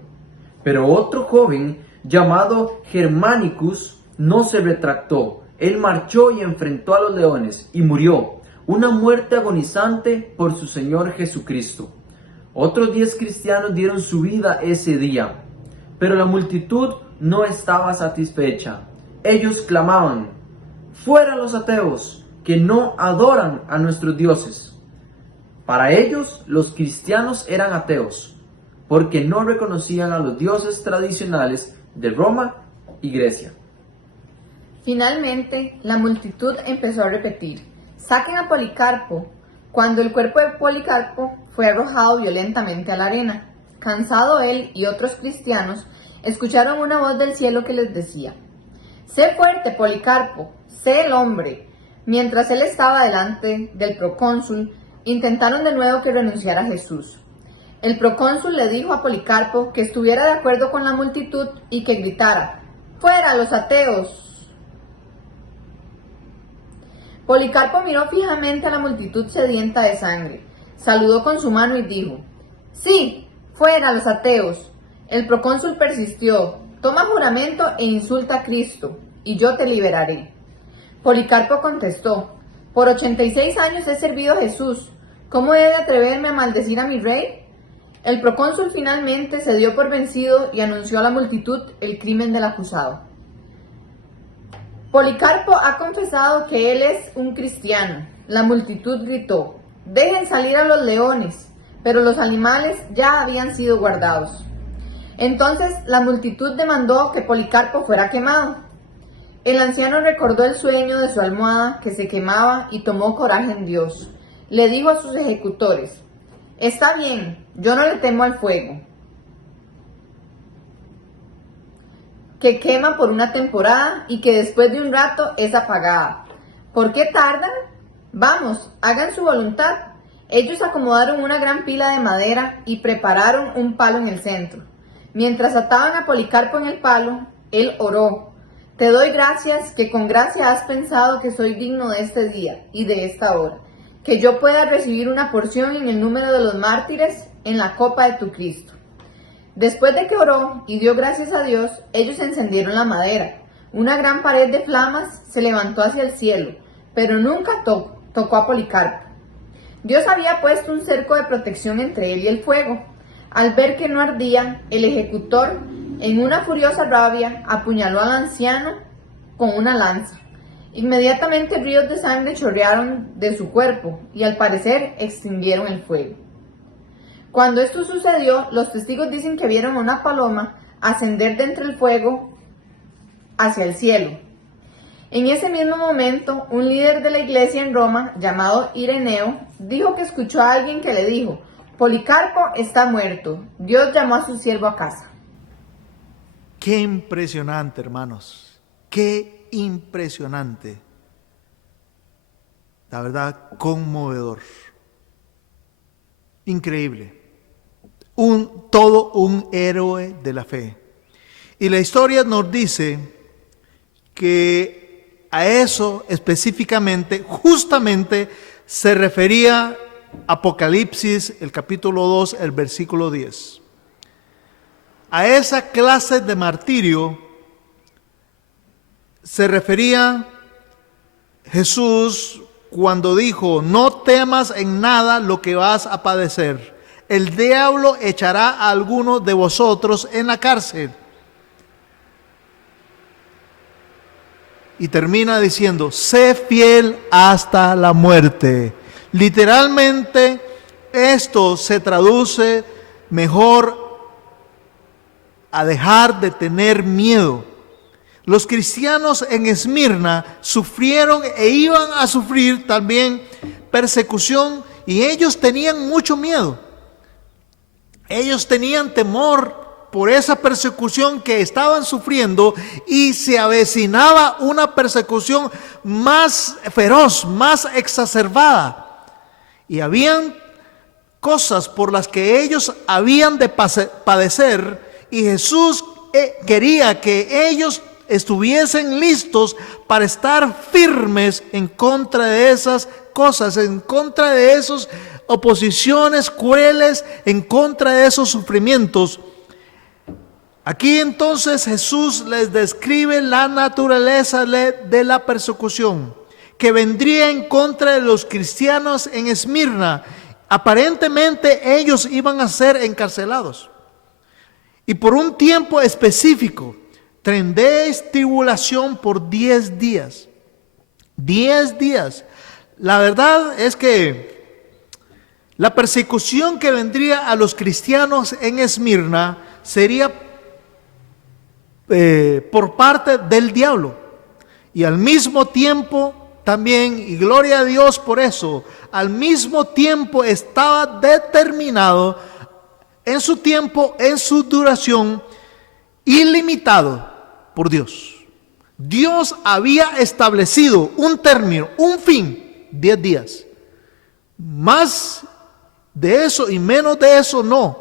Pero otro joven llamado Germanicus no se retractó. Él marchó y enfrentó a los leones y murió, una muerte agonizante por su Señor Jesucristo. Otros 10 cristianos dieron su vida ese día, pero la multitud no estaba satisfecha. Ellos clamaban: ¡fuera los ateos, que no adoran a nuestros dioses! Para ellos, los cristianos eran ateos, porque no reconocían a los dioses tradicionales de Roma y Grecia. Finalmente, la multitud empezó a repetir: ¡saquen a Policarpo! Cuando el cuerpo de Policarpo fue arrojado violentamente a la arena. Cansado él y otros cristianos escucharon una voz del cielo que les decía: «Sé fuerte, Policarpo, sé el hombre». Mientras él estaba delante del procónsul, intentaron de nuevo que renunciara a Jesús. El procónsul le dijo a Policarpo que estuviera de acuerdo con la multitud y que gritara: «¡Fuera los ateos!». Policarpo miró fijamente a la multitud sedienta de sangre, saludó con su mano y dijo: «Sí, fuera los ateos». El procónsul persistió: «Toma juramento e insulta a Cristo, y yo te liberaré». Policarpo contestó: «Por 86 años he servido a Jesús. ¿Cómo he de atreverme a maldecir a mi rey?». El procónsul finalmente se dio por vencido y anunció a la multitud el crimen del acusado. Policarpo ha confesado que él es un cristiano. La multitud gritó: «Dejen salir a los leones», pero los animales ya habían sido guardados. Entonces la multitud demandó que Policarpo fuera quemado. El anciano recordó el sueño de su almohada que se quemaba y tomó coraje en Dios. Le dijo a sus ejecutores: «Está bien, yo no le temo al fuego, que quema por una temporada y que después de un rato es apagada. ¿Por qué tardan? Vamos, hagan su voluntad». Ellos acomodaron una gran pila de madera y prepararon un palo en el centro. Mientras ataban a Policarpo en el palo, él oró: «Te doy gracias que con gracia has pensado que soy digno de este día y de esta hora, que yo pueda recibir una porción en el número de los mártires en la copa de tu Cristo». Después de que oró y dio gracias a Dios, ellos encendieron la madera. Una gran pared de flamas se levantó hacia el cielo, pero nunca tocó a Policarpo. Dios había puesto un cerco de protección entre él y el fuego. Al ver que no ardía, el ejecutor, en una furiosa rabia, apuñaló al anciano con una lanza. Inmediatamente ríos de sangre chorrearon de su cuerpo y al parecer extinguieron el fuego. Cuando esto sucedió, los testigos dicen que vieron a una paloma ascender de entre el fuego hacia el cielo. En ese mismo momento, un líder de la iglesia en Roma, llamado Ireneo, dijo que escuchó a alguien que le dijo: Policarpo está muerto, Dios llamó a su siervo a casa. Qué impresionante, hermanos, qué impresionante. La verdad, conmovedor. Increíble. Todo un héroe de la fe. Y la historia nos dice que a eso específicamente, justamente, se refería Apocalipsis, el capítulo 2, el versículo 10. A esa clase de martirio se refería Jesús cuando dijo: no temas en nada lo que vas a padecer. El diablo echará a alguno de vosotros en la cárcel. Y termina diciendo: sé fiel hasta la muerte. Literalmente, esto se traduce mejor a dejar de tener miedo. Los cristianos en Esmirna sufrieron e iban a sufrir también persecución, y ellos tenían mucho miedo. Ellos tenían temor por esa persecución que estaban sufriendo, y se avecinaba una persecución más feroz, más exacerbada. Y habían cosas por las que ellos habían de padecer, y Jesús quería que ellos estuviesen listos para estar firmes en contra de esas cosas, en contra de esas oposiciones crueles, en contra de esos sufrimientos. Aquí entonces Jesús les describe la naturaleza de la persecución que vendría en contra de los cristianos en Esmirna. Aparentemente ellos iban a ser encarcelados, y por un tiempo específico. Tendréis tribulación por 10 días. 10 días. La verdad es que la persecución que vendría a los cristianos en Esmirna sería por parte del diablo. Y al mismo tiempo también, y gloria a Dios por eso, al mismo tiempo estaba determinado en su tiempo, en su duración, ilimitado por Dios. Dios había establecido un término, un fin: 10 días. Más de eso y menos de eso no,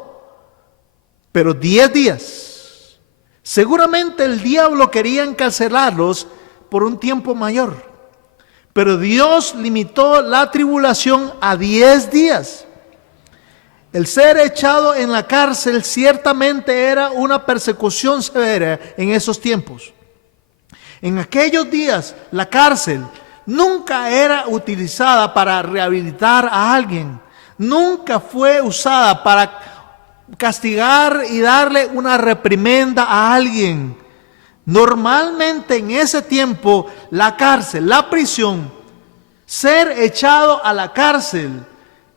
pero 10 días. Seguramente el diablo quería encarcelarlos por un tiempo mayor, pero Dios limitó la tribulación a 10 días. El ser echado en la cárcel ciertamente era una persecución severa en esos tiempos. En aquellos días, la cárcel nunca era utilizada para rehabilitar a alguien. Nunca fue usada para castigar y darle una reprimenda a alguien. Normalmente en ese tiempo, la cárcel, la prisión, ser echado a la cárcel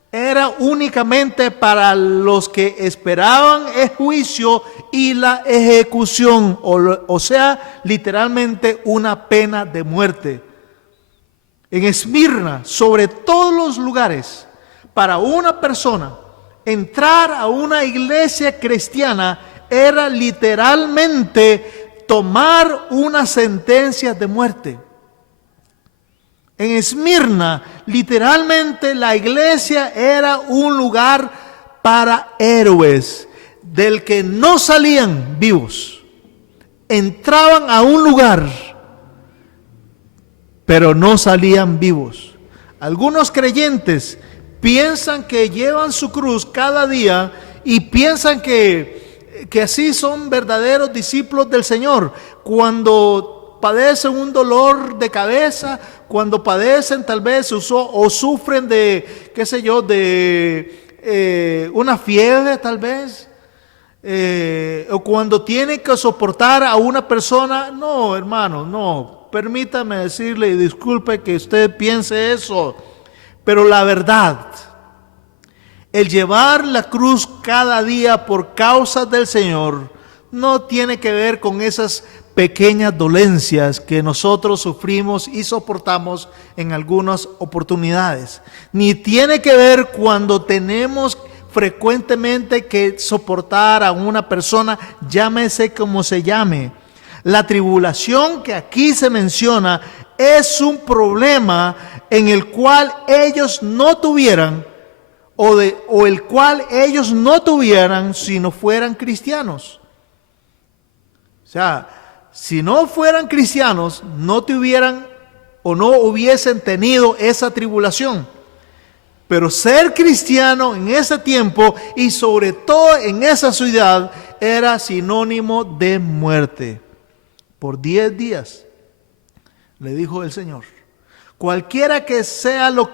era únicamente para los que esperaban el juicio y la ejecución, o sea, literalmente una pena de muerte. En Esmirna, sobre todos los lugares, para una persona entrar a una iglesia cristiana era literalmente tomar una sentencia de muerte. En Esmirna, literalmente la iglesia era un lugar para héroes, del que no salían vivos. Entraban a un lugar, pero no salían vivos. Algunos creyentes piensan que llevan su cruz cada día y piensan que así son verdaderos discípulos del Señor. Cuando padecen un dolor de cabeza, cuando padecen tal vez o sufren de, qué sé yo, de una fiebre tal vez, o cuando tienen que soportar a una persona. No, hermano, no, permítame decirle y disculpe que usted piense eso, pero la verdad, el llevar la cruz cada día por causa del Señor no tiene que ver con esas pequeñas dolencias que nosotros sufrimos y soportamos en algunas oportunidades, ni tiene que ver cuando tenemos frecuentemente que soportar a una persona, llámese como se llame. La tribulación que aquí se menciona es un problema en el cual ellos no tuvieran, o el cual ellos no tuvieran si no fueran cristianos. O sea, si no fueran cristianos, no tuvieran o no hubiesen tenido esa tribulación. Pero ser cristiano en ese tiempo y sobre todo en esa ciudad era sinónimo de muerte. Por 10 días, le dijo el Señor, cualquiera que sea lo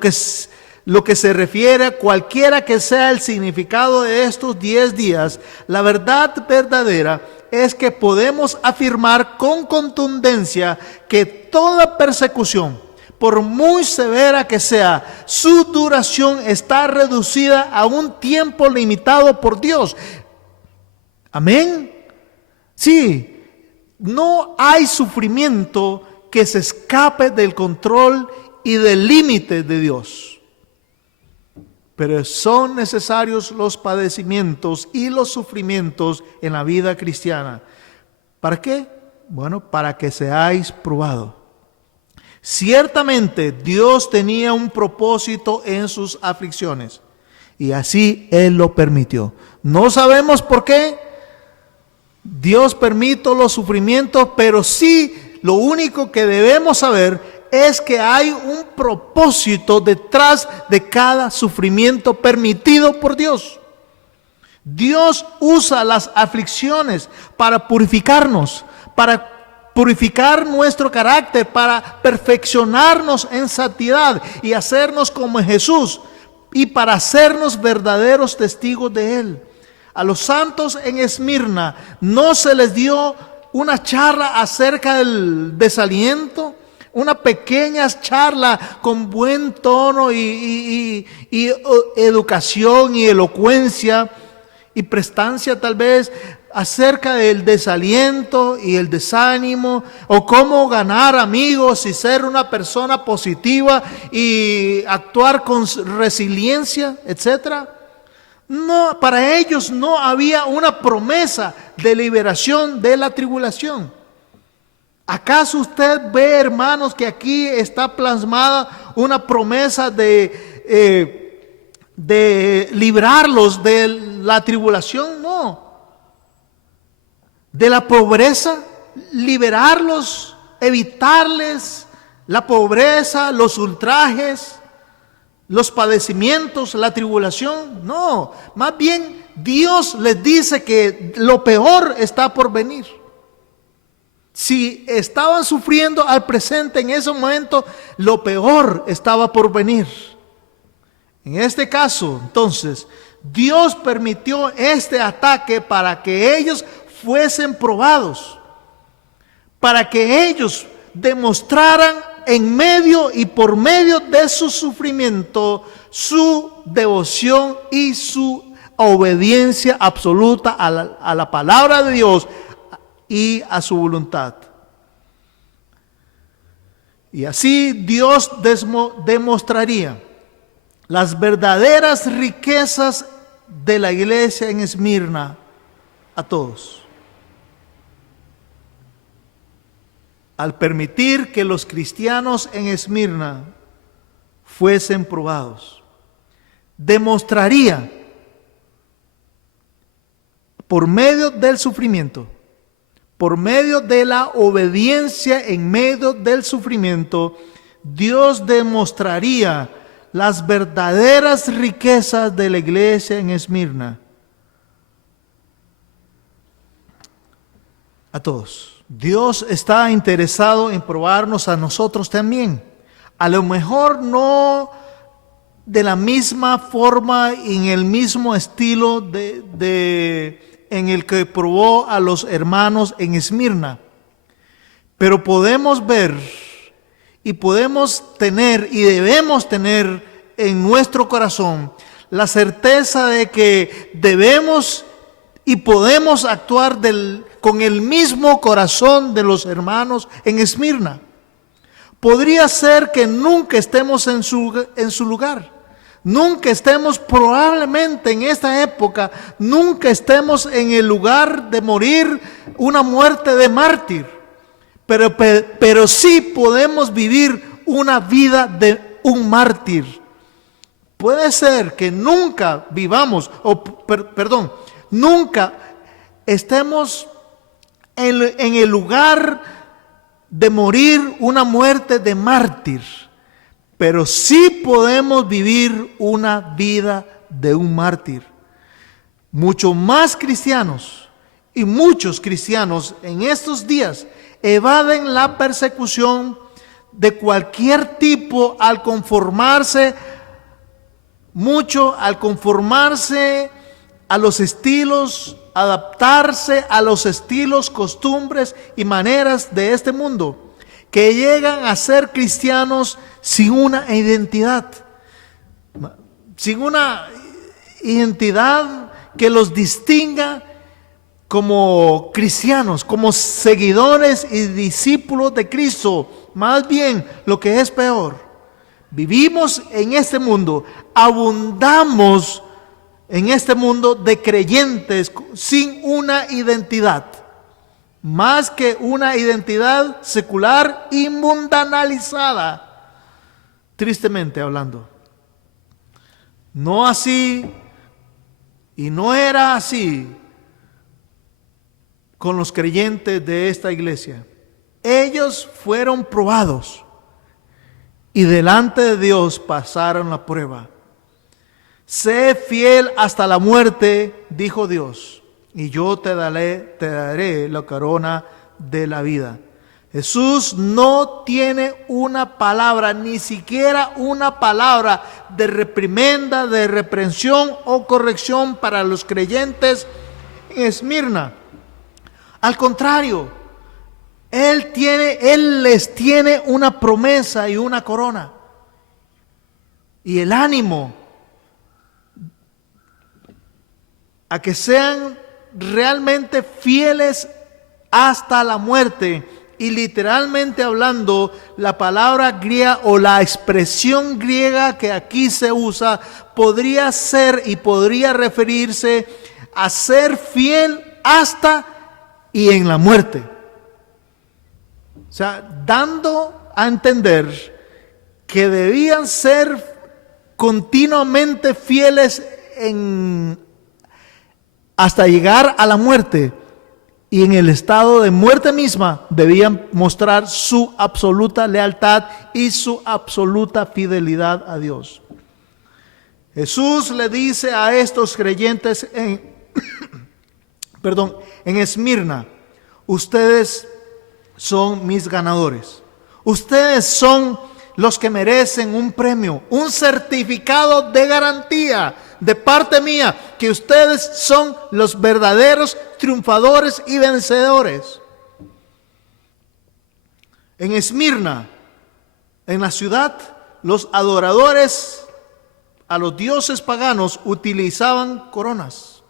que se refiere, cualquiera que sea el significado de estos 10 días, la verdad verdadera es que podemos afirmar con contundencia que toda persecución, por muy severa que sea, su duración está reducida a un tiempo limitado por Dios. Amén. Sí, no hay sufrimiento que se escape del control y del límite de Dios. Pero son necesarios los padecimientos y los sufrimientos en la vida cristiana. ¿Para qué? Bueno, para que seáis probados. Ciertamente Dios tenía un propósito en sus aflicciones y así Él lo permitió. No sabemos por qué Dios permite los sufrimientos, pero sí lo único que debemos saber es que hay un propósito detrás de cada sufrimiento permitido por Dios. Dios usa las aflicciones para purificarnos, para purificar nuestro carácter, para perfeccionarnos en santidad y hacernos como Jesús, y para hacernos verdaderos testigos de Él. A los santos en Esmirna no se les dio una charla acerca del desaliento, una pequeña charla con buen tono y educación y elocuencia y prestancia tal vez acerca del desaliento y el desánimo, o cómo ganar amigos y ser una persona positiva y actuar con resiliencia, etc. No, para ellos no había una promesa de liberación de la tribulación. ¿Acaso usted ve, hermanos, que aquí está plasmada una promesa de librarlos de la tribulación? No. De la pobreza, liberarlos, evitarles la pobreza, los ultrajes, los padecimientos, la tribulación. No, más bien Dios les dice que lo peor está por venir. Si estaban sufriendo al presente en ese momento, lo peor estaba por venir. En este caso, entonces, Dios permitió este ataque para que ellos fuesen probados, para que ellos demostraran en medio y por medio de su sufrimiento su devoción y su obediencia absoluta a la palabra de Dios y a su voluntad. Y así Dios demostraría las verdaderas riquezas de la iglesia en Esmirna a todos, al permitir que los cristianos en Esmirna fuesen probados. Demostraría por medio del sufrimiento, por medio de la obediencia en medio del sufrimiento, Dios demostraría las verdaderas riquezas de la iglesia en Esmirna a todos. Dios está interesado en probarnos a nosotros también. A lo mejor no de la misma forma, en el mismo estilo en el que probó a los hermanos en Esmirna. Pero podemos ver y podemos tener y debemos tener en nuestro corazón la certeza de que debemos y podemos actuar con el mismo corazón de los hermanos en Esmirna. Podría ser que nunca estemos en su lugar. Nunca estemos, probablemente en esta época, nunca estemos en el lugar de morir una muerte de mártir. Pero sí podemos vivir una vida de un mártir. Puede ser que nunca vivamos, nunca estemos en el lugar de morir una muerte de mártir. Pero sí podemos vivir una vida de un mártir. Mucho más cristianos y muchos cristianos en estos días evaden la persecución de cualquier tipo al conformarse a los estilos, adaptarse a los estilos, costumbres y maneras de este mundo, que llegan a ser cristianos sin una identidad que los distinga como cristianos, como seguidores y discípulos de Cristo. Más bien, lo que es peor, vivimos en este mundo, abundamos en este mundo de creyentes sin una identidad, más que una identidad secular y mundanalizada. Tristemente hablando, no así, y no era así con los creyentes de esta iglesia. Ellos fueron probados y delante de Dios pasaron la prueba. Sé fiel hasta la muerte, dijo Dios, y yo te daré la corona de la vida. Jesús no tiene una palabra, ni siquiera una palabra de reprimenda, de reprensión o corrección para los creyentes en Esmirna. Al contrario, Él les tiene una promesa y una corona. Y el ánimo a que sean realmente fieles hasta la muerte. Y literalmente hablando, la palabra griega o la expresión griega que aquí se usa podría ser y podría referirse a ser fiel hasta y en la muerte. O sea, dando a entender que debían ser continuamente fieles hasta llegar a la muerte. Y en el estado de muerte misma debían mostrar su absoluta lealtad y su absoluta fidelidad a Dios. Jesús le dice a estos creyentes en Esmirna: ustedes son mis ganadores. Ustedes son los que merecen un premio, un certificado de garantía de parte mía, que ustedes son los verdaderos triunfadores y vencedores. En Esmirna, en la ciudad, los adoradores a los dioses paganos utilizaban coronas.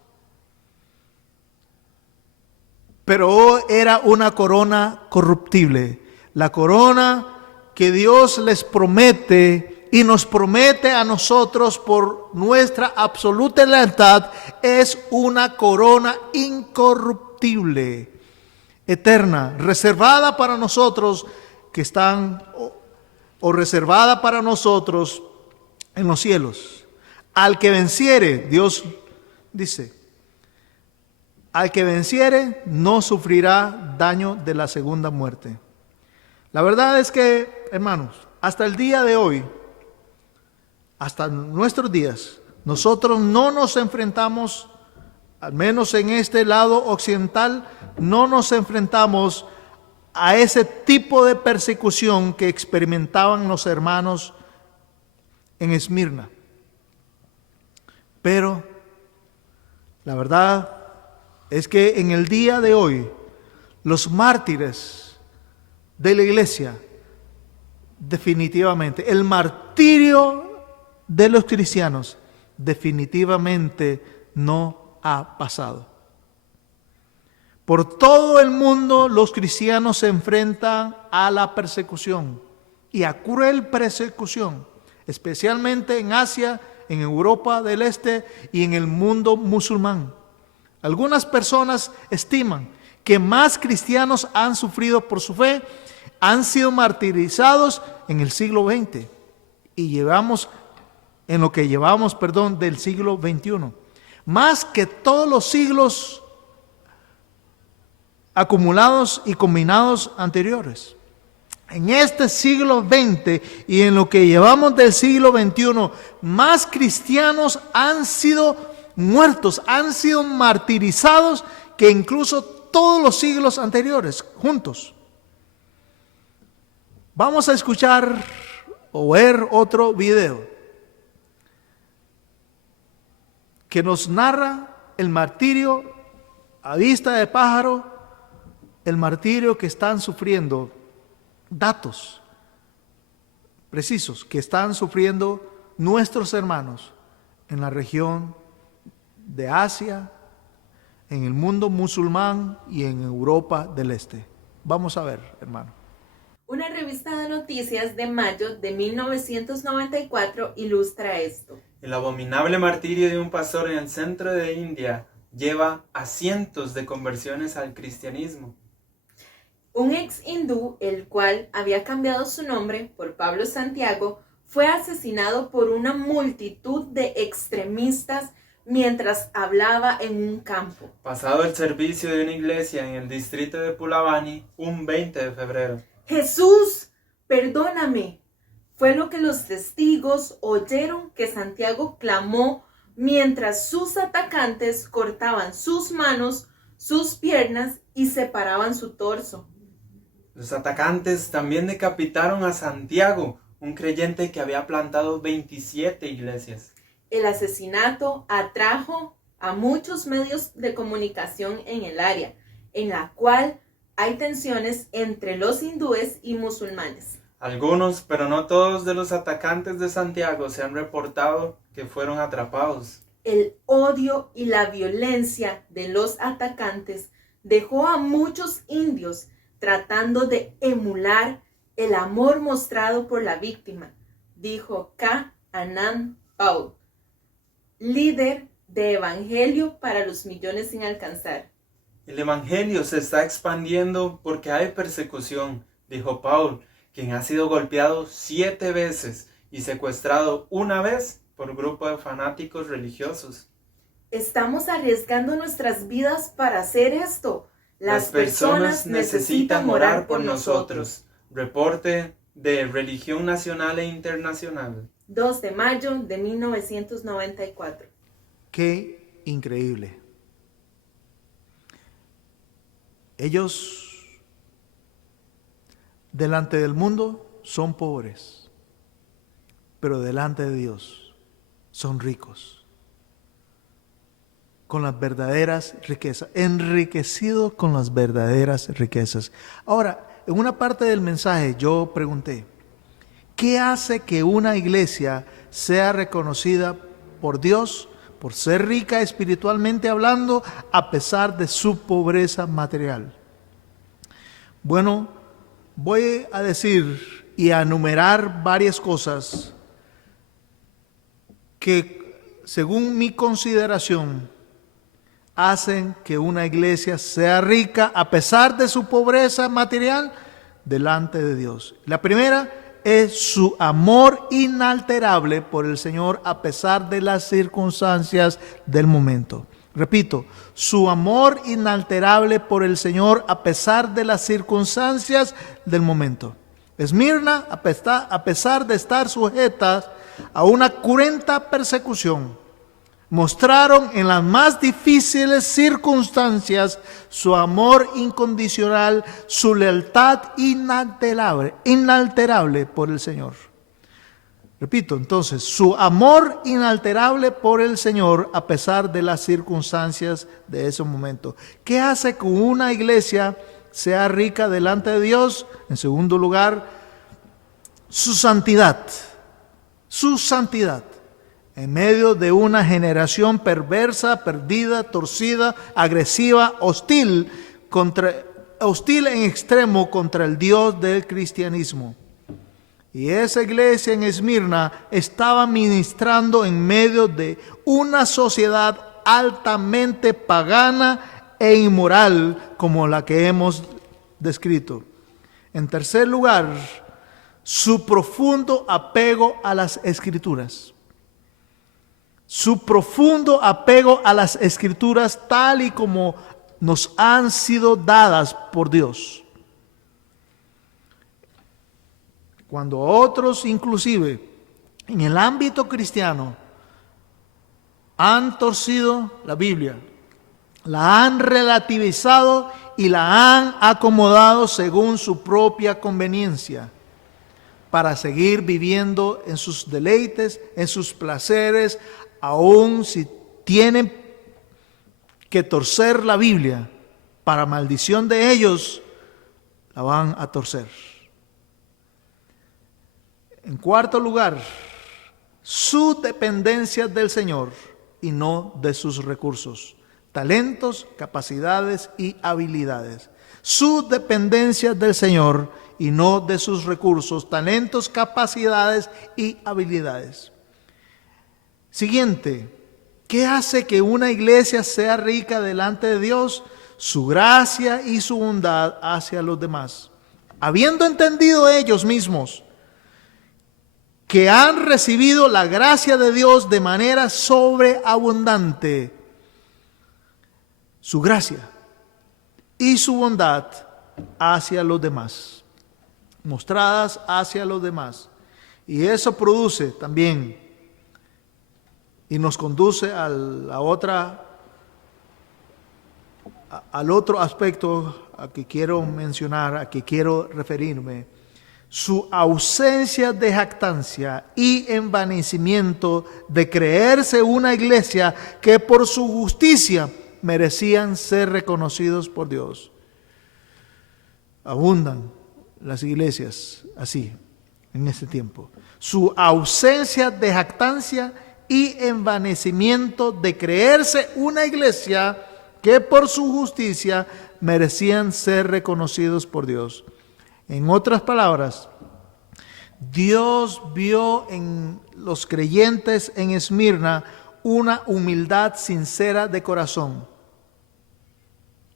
Pero era una corona corruptible. La corona que Dios les promete y nos promete a nosotros por nuestra absoluta lealtad es una corona incorruptible, eterna, reservada para nosotros que están, o reservada para nosotros en los cielos. Al que venciere, Dios dice, al que venciere no sufrirá daño de la segunda muerte. La verdad es que, hermanos, hasta el día de hoy, hasta nuestros días, nosotros no nos enfrentamos, al menos en este lado occidental, no nos enfrentamos a ese tipo de persecución que experimentaban los hermanos en Esmirna. Pero la verdad es que en el día de hoy, los mártires de la iglesia, definitivamente, el martirio de los cristianos definitivamente no ha pasado. Por todo el mundo los cristianos se enfrentan a la persecución y a cruel persecución, especialmente en Asia, en Europa del Este y en el mundo musulmán. Algunas personas estiman que más cristianos han sufrido por su fe, han sido martirizados en el siglo XX y en lo que llevamos del siglo XXI, más que todos los siglos acumulados y combinados anteriores. En este siglo XX y en lo que llevamos del siglo XXI, más cristianos han sido muertos, han sido martirizados que incluso todos los siglos anteriores juntos. Vamos a escuchar o ver otro video que nos narra el martirio a vista de pájaro, el martirio que están sufriendo, datos precisos que están sufriendo nuestros hermanos en la región de Asia, en el mundo musulmán y en Europa del Este. Vamos a ver, hermano. Una revista de noticias de mayo de 1994 ilustra esto. El abominable martirio de un pastor en el centro de India lleva a cientos de conversiones al cristianismo. Un ex hindú, el cual había cambiado su nombre por Pablo Santiago, fue asesinado por una multitud de extremistas mientras hablaba en un campo. Pasado el servicio de una iglesia en el distrito de Pulavani, un 20 de febrero. Jesús, perdóname. Fue lo que los testigos oyeron que Santiago clamó mientras sus atacantes cortaban sus manos, sus piernas y separaban su torso. Los atacantes también decapitaron a Santiago, un creyente que había plantado 27 iglesias. El asesinato atrajo a muchos medios de comunicación en el área, en la cual hay tensiones entre los hindúes y musulmanes. Algunos, pero no todos de los atacantes de Santiago se han reportado que fueron atrapados. El odio y la violencia de los atacantes dejó a muchos indios tratando de emular el amor mostrado por la víctima, dijo K. Anand Paul, líder de Evangelio para los millones sin alcanzar. El evangelio se está expandiendo porque hay persecución, dijo Paul, quien ha sido golpeado 7 veces y secuestrado una vez por un grupo de fanáticos religiosos. Estamos arriesgando nuestras vidas para hacer esto. Las personas necesitan orar por nosotros. Reporte de Religión Nacional e Internacional. 2 de mayo de 1994. Qué increíble. Ellos delante del mundo son pobres, pero delante de Dios son ricos, con las verdaderas riquezas, enriquecidos con las verdaderas riquezas. Ahora, en una parte del mensaje yo pregunté, ¿qué hace que una iglesia sea reconocida por Dios por ser rica espiritualmente hablando a pesar de su pobreza material? Bueno, voy a decir y a enumerar varias cosas que, según mi consideración, hacen que una iglesia sea rica a pesar de su pobreza material delante de Dios. La primera es su amor inalterable por el Señor a pesar de las circunstancias del momento. Repito, su amor inalterable por el Señor a pesar de las circunstancias del momento. Esmirna, a pesar de estar sujetas a una cruenta persecución, mostraron en las más difíciles circunstancias su amor incondicional, su lealtad inalterable por el Señor. Repito, entonces, su amor inalterable por el Señor a pesar de las circunstancias de ese momento. ¿Qué hace que una iglesia sea rica delante de Dios? En segundo lugar, su santidad. Su santidad. En medio de una generación perversa, perdida, torcida, agresiva, hostil, hostil en extremo contra el Dios del cristianismo. Y esa iglesia en Esmirna estaba ministrando en medio de una sociedad altamente pagana e inmoral como la que hemos descrito. En tercer lugar, su profundo apego a las Escrituras. Su profundo apego a las Escrituras tal y como nos han sido dadas por Dios. Cuando otros, inclusive en el ámbito cristiano, han torcido la Biblia, la han relativizado y la han acomodado según su propia conveniencia, para seguir viviendo en sus deleites, en sus placeres, aun si tienen que torcer la Biblia, para maldición de ellos, la van a torcer. En cuarto lugar, su dependencia del Señor y no de sus recursos, talentos, capacidades y habilidades. Su dependencia del Señor y no de sus recursos, talentos, capacidades y habilidades. Siguiente, ¿qué hace que una iglesia sea rica delante de Dios? Su gracia y su bondad hacia los demás. Habiendo entendido ellos mismos que han recibido la gracia de Dios de manera sobreabundante, su gracia y su bondad hacia los demás, mostradas hacia los demás. Y eso produce también y nos conduce al otro aspecto a que quiero mencionar, a que quiero referirme: su ausencia de jactancia y envanecimiento de creerse una iglesia que por su justicia merecían ser reconocidos por Dios. Abundan las iglesias así en este tiempo. Su ausencia de jactancia y envanecimiento de creerse una iglesia que por su justicia merecían ser reconocidos por Dios. En otras palabras, Dios vio en los creyentes en Esmirna una humildad sincera de corazón.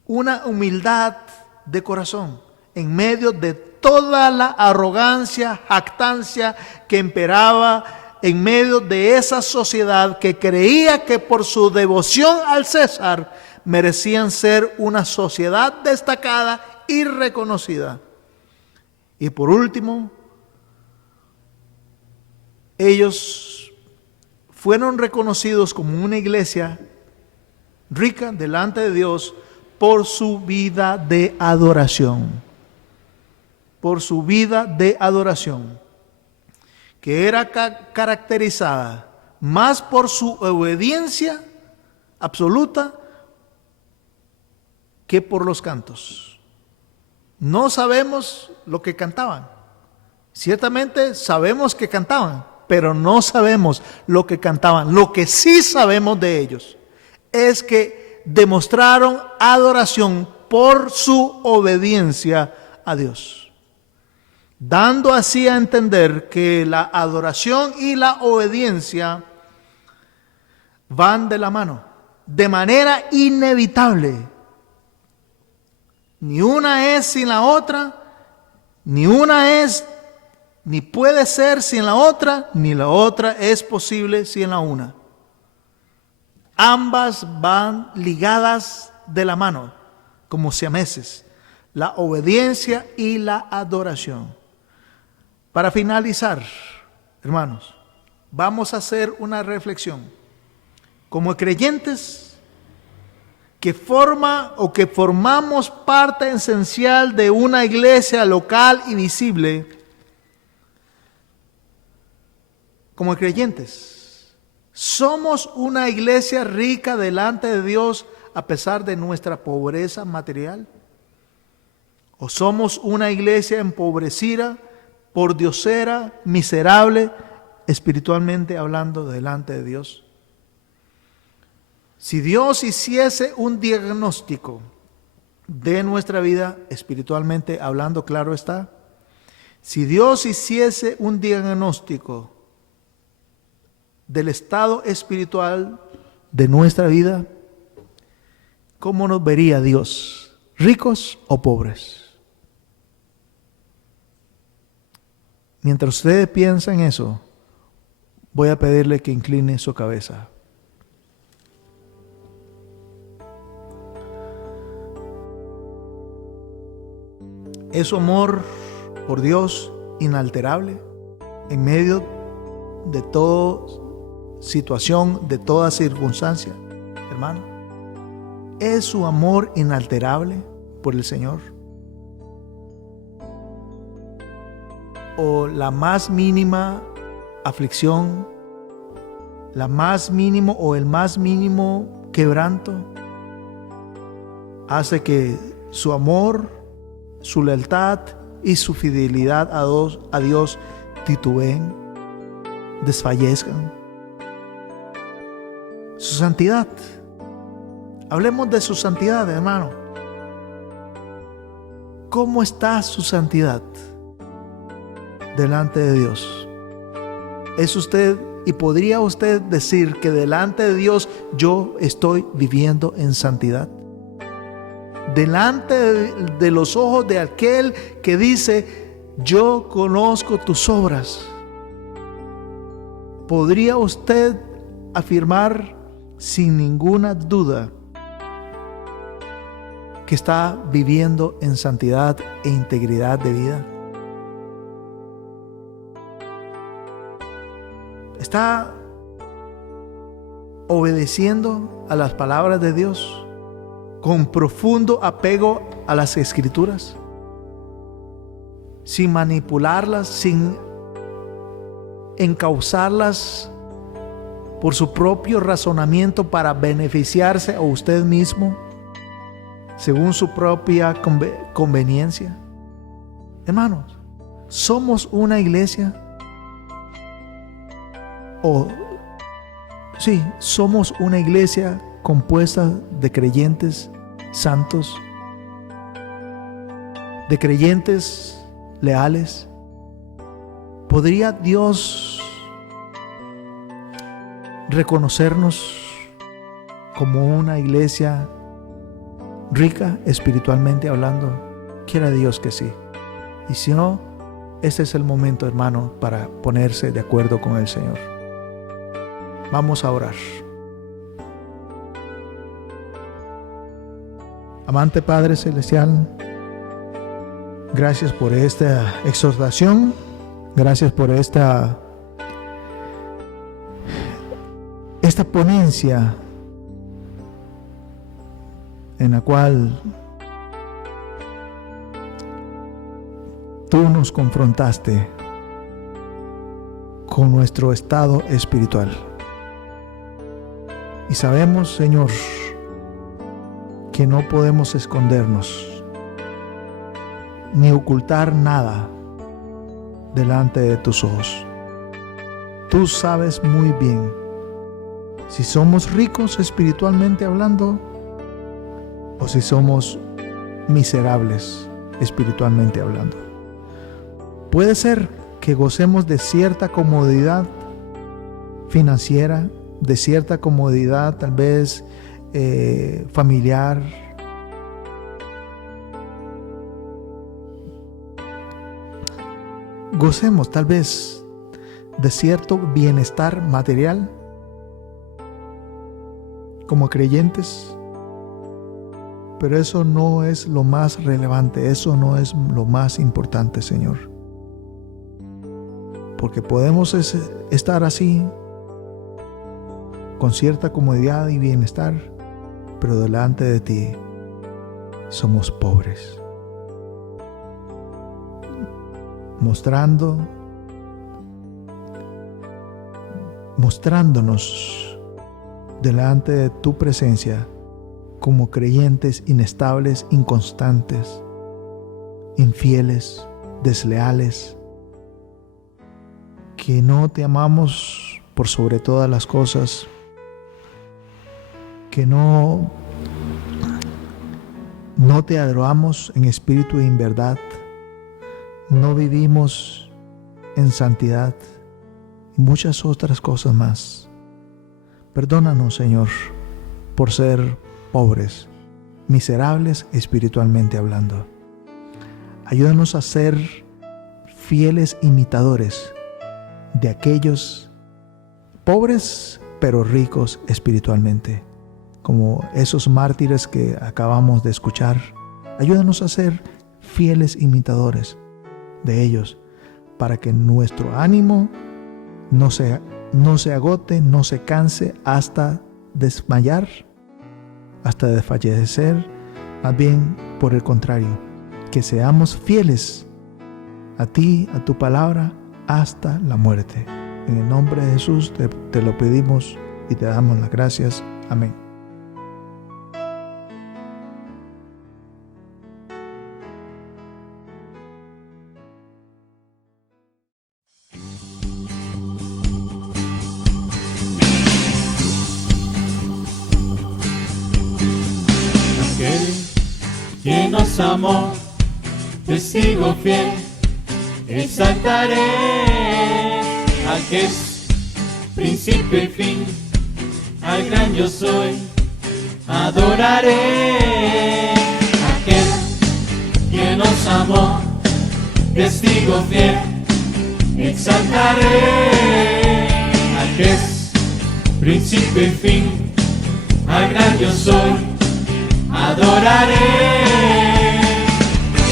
Una humildad de corazón en medio de toda la arrogancia, jactancia que imperaba en medio de esa sociedad que creía que por su devoción al César merecían ser una sociedad destacada y reconocida. Y por último, ellos fueron reconocidos como una iglesia rica delante de Dios por su vida de adoración. Por su vida de adoración, que era caracterizada más por su obediencia absoluta que por los cantos. No sabemos lo que cantaban. Ciertamente sabemos que cantaban, pero no sabemos lo que cantaban. Lo que sí sabemos de ellos es que demostraron adoración por su obediencia a Dios, dando así a entender que la adoración y la obediencia van de la mano, de manera inevitable. Ni una es sin la otra, ni puede ser sin la otra, ni la otra es posible sin la una. Ambas van ligadas de la mano, como siameses, la obediencia y la adoración. Para finalizar, hermanos, vamos a hacer una reflexión. Como creyentes que formamos parte esencial de una iglesia local y visible, como creyentes, ¿somos una iglesia rica delante de Dios a pesar de nuestra pobreza material? ¿O somos una iglesia empobrecida, pordiosera, miserable, espiritualmente hablando delante de Dios? Si Dios hiciese un diagnóstico de nuestra vida, espiritualmente hablando, claro está. Si Dios hiciese un diagnóstico del estado espiritual de nuestra vida, ¿cómo nos vería Dios? ¿Ricos o pobres? Mientras ustedes piensan eso, voy a pedirle que incline su cabeza. ¿Es su amor por Dios inalterable en medio de toda situación, de toda circunstancia, hermano? ¿Es su amor inalterable por el Señor? ¿O la más mínima aflicción, la más mínimo o el más mínimo quebranto hace que su amor, su lealtad y su fidelidad a Dios titubeen, desfallezcan? Su santidad. Hablemos de su santidad, hermano. ¿Cómo está su santidad delante de Dios? ¿Es usted y podría usted decir que delante de Dios yo estoy viviendo en santidad? Delante de los ojos de aquel que dice, yo conozco tus obras, ¿podría usted afirmar sin ninguna duda que está viviendo en santidad e integridad de vida? ¿Está obedeciendo a las palabras de Dios con profundo apego a las Escrituras, sin manipularlas, sin encauzarlas por su propio razonamiento para beneficiarse a usted mismo según su propia conveniencia? Hermanos, somos una iglesia, somos una iglesia compuesta de creyentes santos, de creyentes leales. ¿Podría Dios reconocernos como una iglesia rica espiritualmente hablando? Quiera Dios que sí. Y si no, este es el momento, hermano, para ponerse de acuerdo con el Señor. Vamos a orar. Amante Padre Celestial, gracias por esta exhortación, gracias por esta ponencia en la cual tú nos confrontaste con nuestro estado espiritual. Y sabemos, Señor, que no podemos escondernos ni ocultar nada delante de tus ojos. Tú sabes muy bien si somos ricos espiritualmente hablando o si somos miserables espiritualmente hablando. Puede ser que gocemos de cierta comodidad financiera, de cierta comodidad tal vez familiar, gocemos tal vez de cierto bienestar material como creyentes, pero eso no es lo más relevante, eso no es lo más importante, Señor, porque podemos estar así con cierta comodidad y bienestar, pero delante de ti somos pobres, mostrándonos delante de tu presencia como creyentes inestables, inconstantes, infieles, desleales, que no te amamos por sobre todas las cosas, que no no te adoramos en espíritu y en verdad, no vivimos en santidad y muchas otras cosas más. Perdónanos, Señor, por ser pobres, miserables espiritualmente hablando. Ayúdanos a ser fieles imitadores de aquellos pobres pero ricos espiritualmente, como esos mártires que acabamos de escuchar. Ayúdanos a ser fieles imitadores de ellos, para que nuestro ánimo no se agote, no se canse hasta desmayar, hasta desfallecer. Más bien, por el contrario, que seamos fieles a ti, a tu palabra, hasta la muerte. En el nombre de Jesús te lo pedimos y te damos las gracias. Amén. Aquel que nos amó, testigo fiel, exaltaré al que es principio y fin, al gran yo soy, adoraré. Aquel que nos amó, testigo fiel, exaltaré al que es principio y fin, al gran yo soy, adoraré.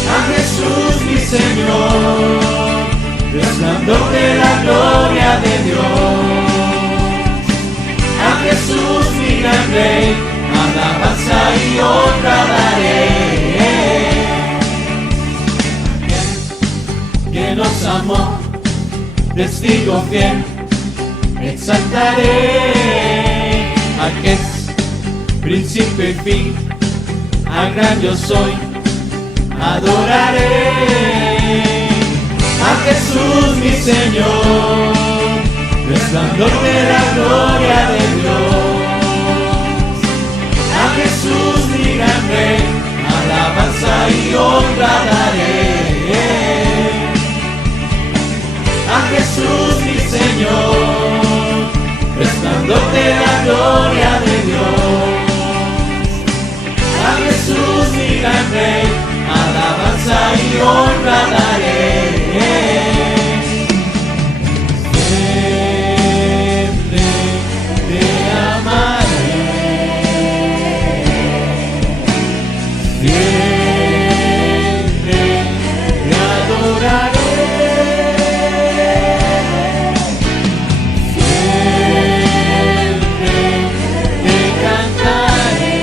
A Jesús mi Señor, resplandor de la gloria de Dios. A Jesús mi gran Rey, alabanza y honra daré. Aquel que nos amó, testigo fiel, exaltaré. Aquel principio y fin, al gran yo soy, adoraré. A Jesús mi Señor, resplandor de la gloria de Dios. A Jesús mi gran Rey, alabanza y honra daré. A Jesús mi Señor, resplandor de la gloria de Dios. A Jesús mi gran Rey, alabanza y honra daré. Siempre te amaré, siempre te adoraré, siempre te cantaré.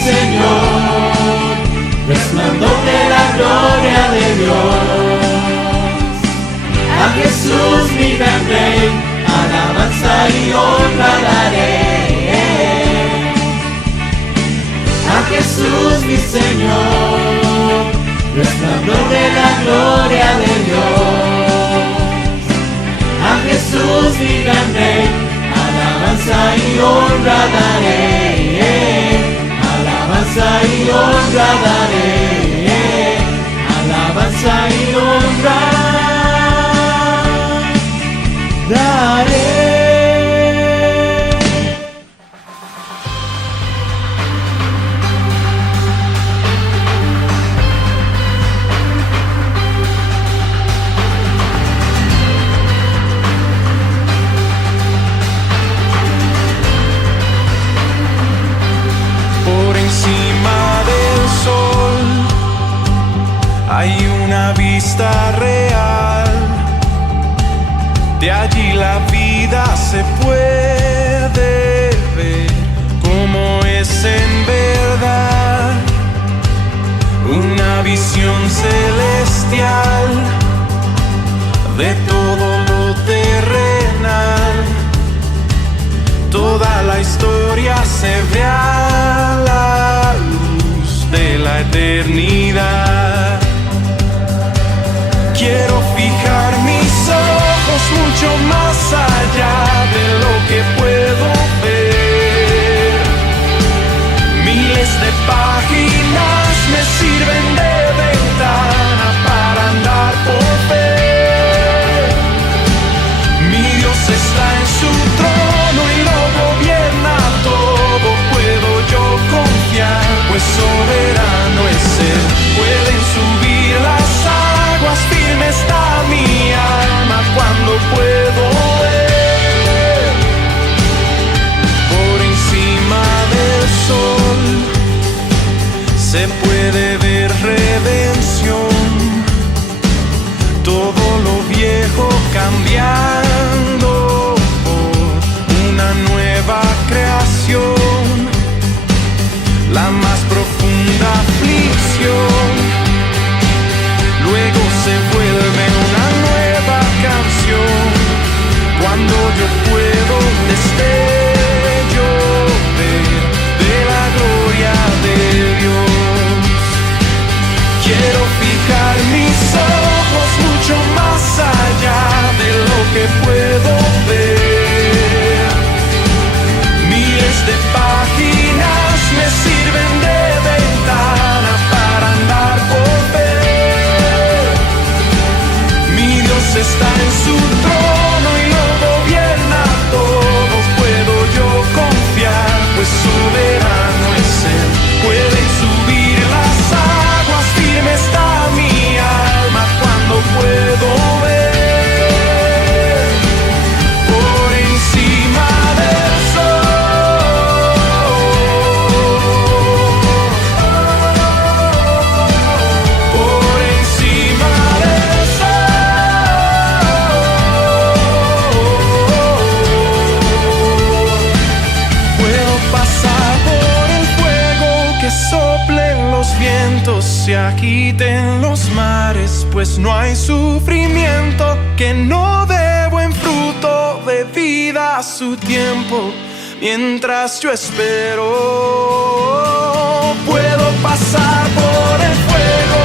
Señor, resplandor de la gloria de Dios. A Jesús mi gran Rey, alabanza y honra daré. A Jesús mi Señor, resplandor de la gloria de Dios. A Jesús mi gran Rey, alabanza y honra daré. Alabanza y honra daré, alabanza y honra daré. Hay una vista real, de allí la vida se puede ver como es en verdad. una visión celestial de todo lo terrenal. Toda la historia se ve a la luz de la eternidad. Quiero fijar mis ojos mucho más allá de lo que puedo ver. Miles de páginas me sirven de ventana para andar por fe. Mi Dios está en su trono y lo gobierna todo. Puedo yo confiar, pues soberano es Él. Pueden subir las aguas, firme está mi alma cuando puedo ver. Por encima del sol se puede ver redención, todo lo viejo cambiando por una nueva creación, la más profunda aflicción, luego se vuelve una nueva canción, cuando yo puedo destello ver de la gloria de Dios. Quiero fijar mis ojos mucho más allá de lo que puedo ver. Miles de páginas me sirven de ventana para andar por ver. Mi Dios está en su trono y lo gobierna todo. Puedo yo confiar, pues soberano es Él. Pueden subir las aguas, firme está mi alma cuando puedo ver. Por encima del sol, por encima del sol. Puedo pasar por el fuego, que soplen los vientos, se agiten los mares, pues no hay sufrimiento que no dé buen fruto de vida a su tiempo. Mientras yo espero, puedo pasar por el fuego,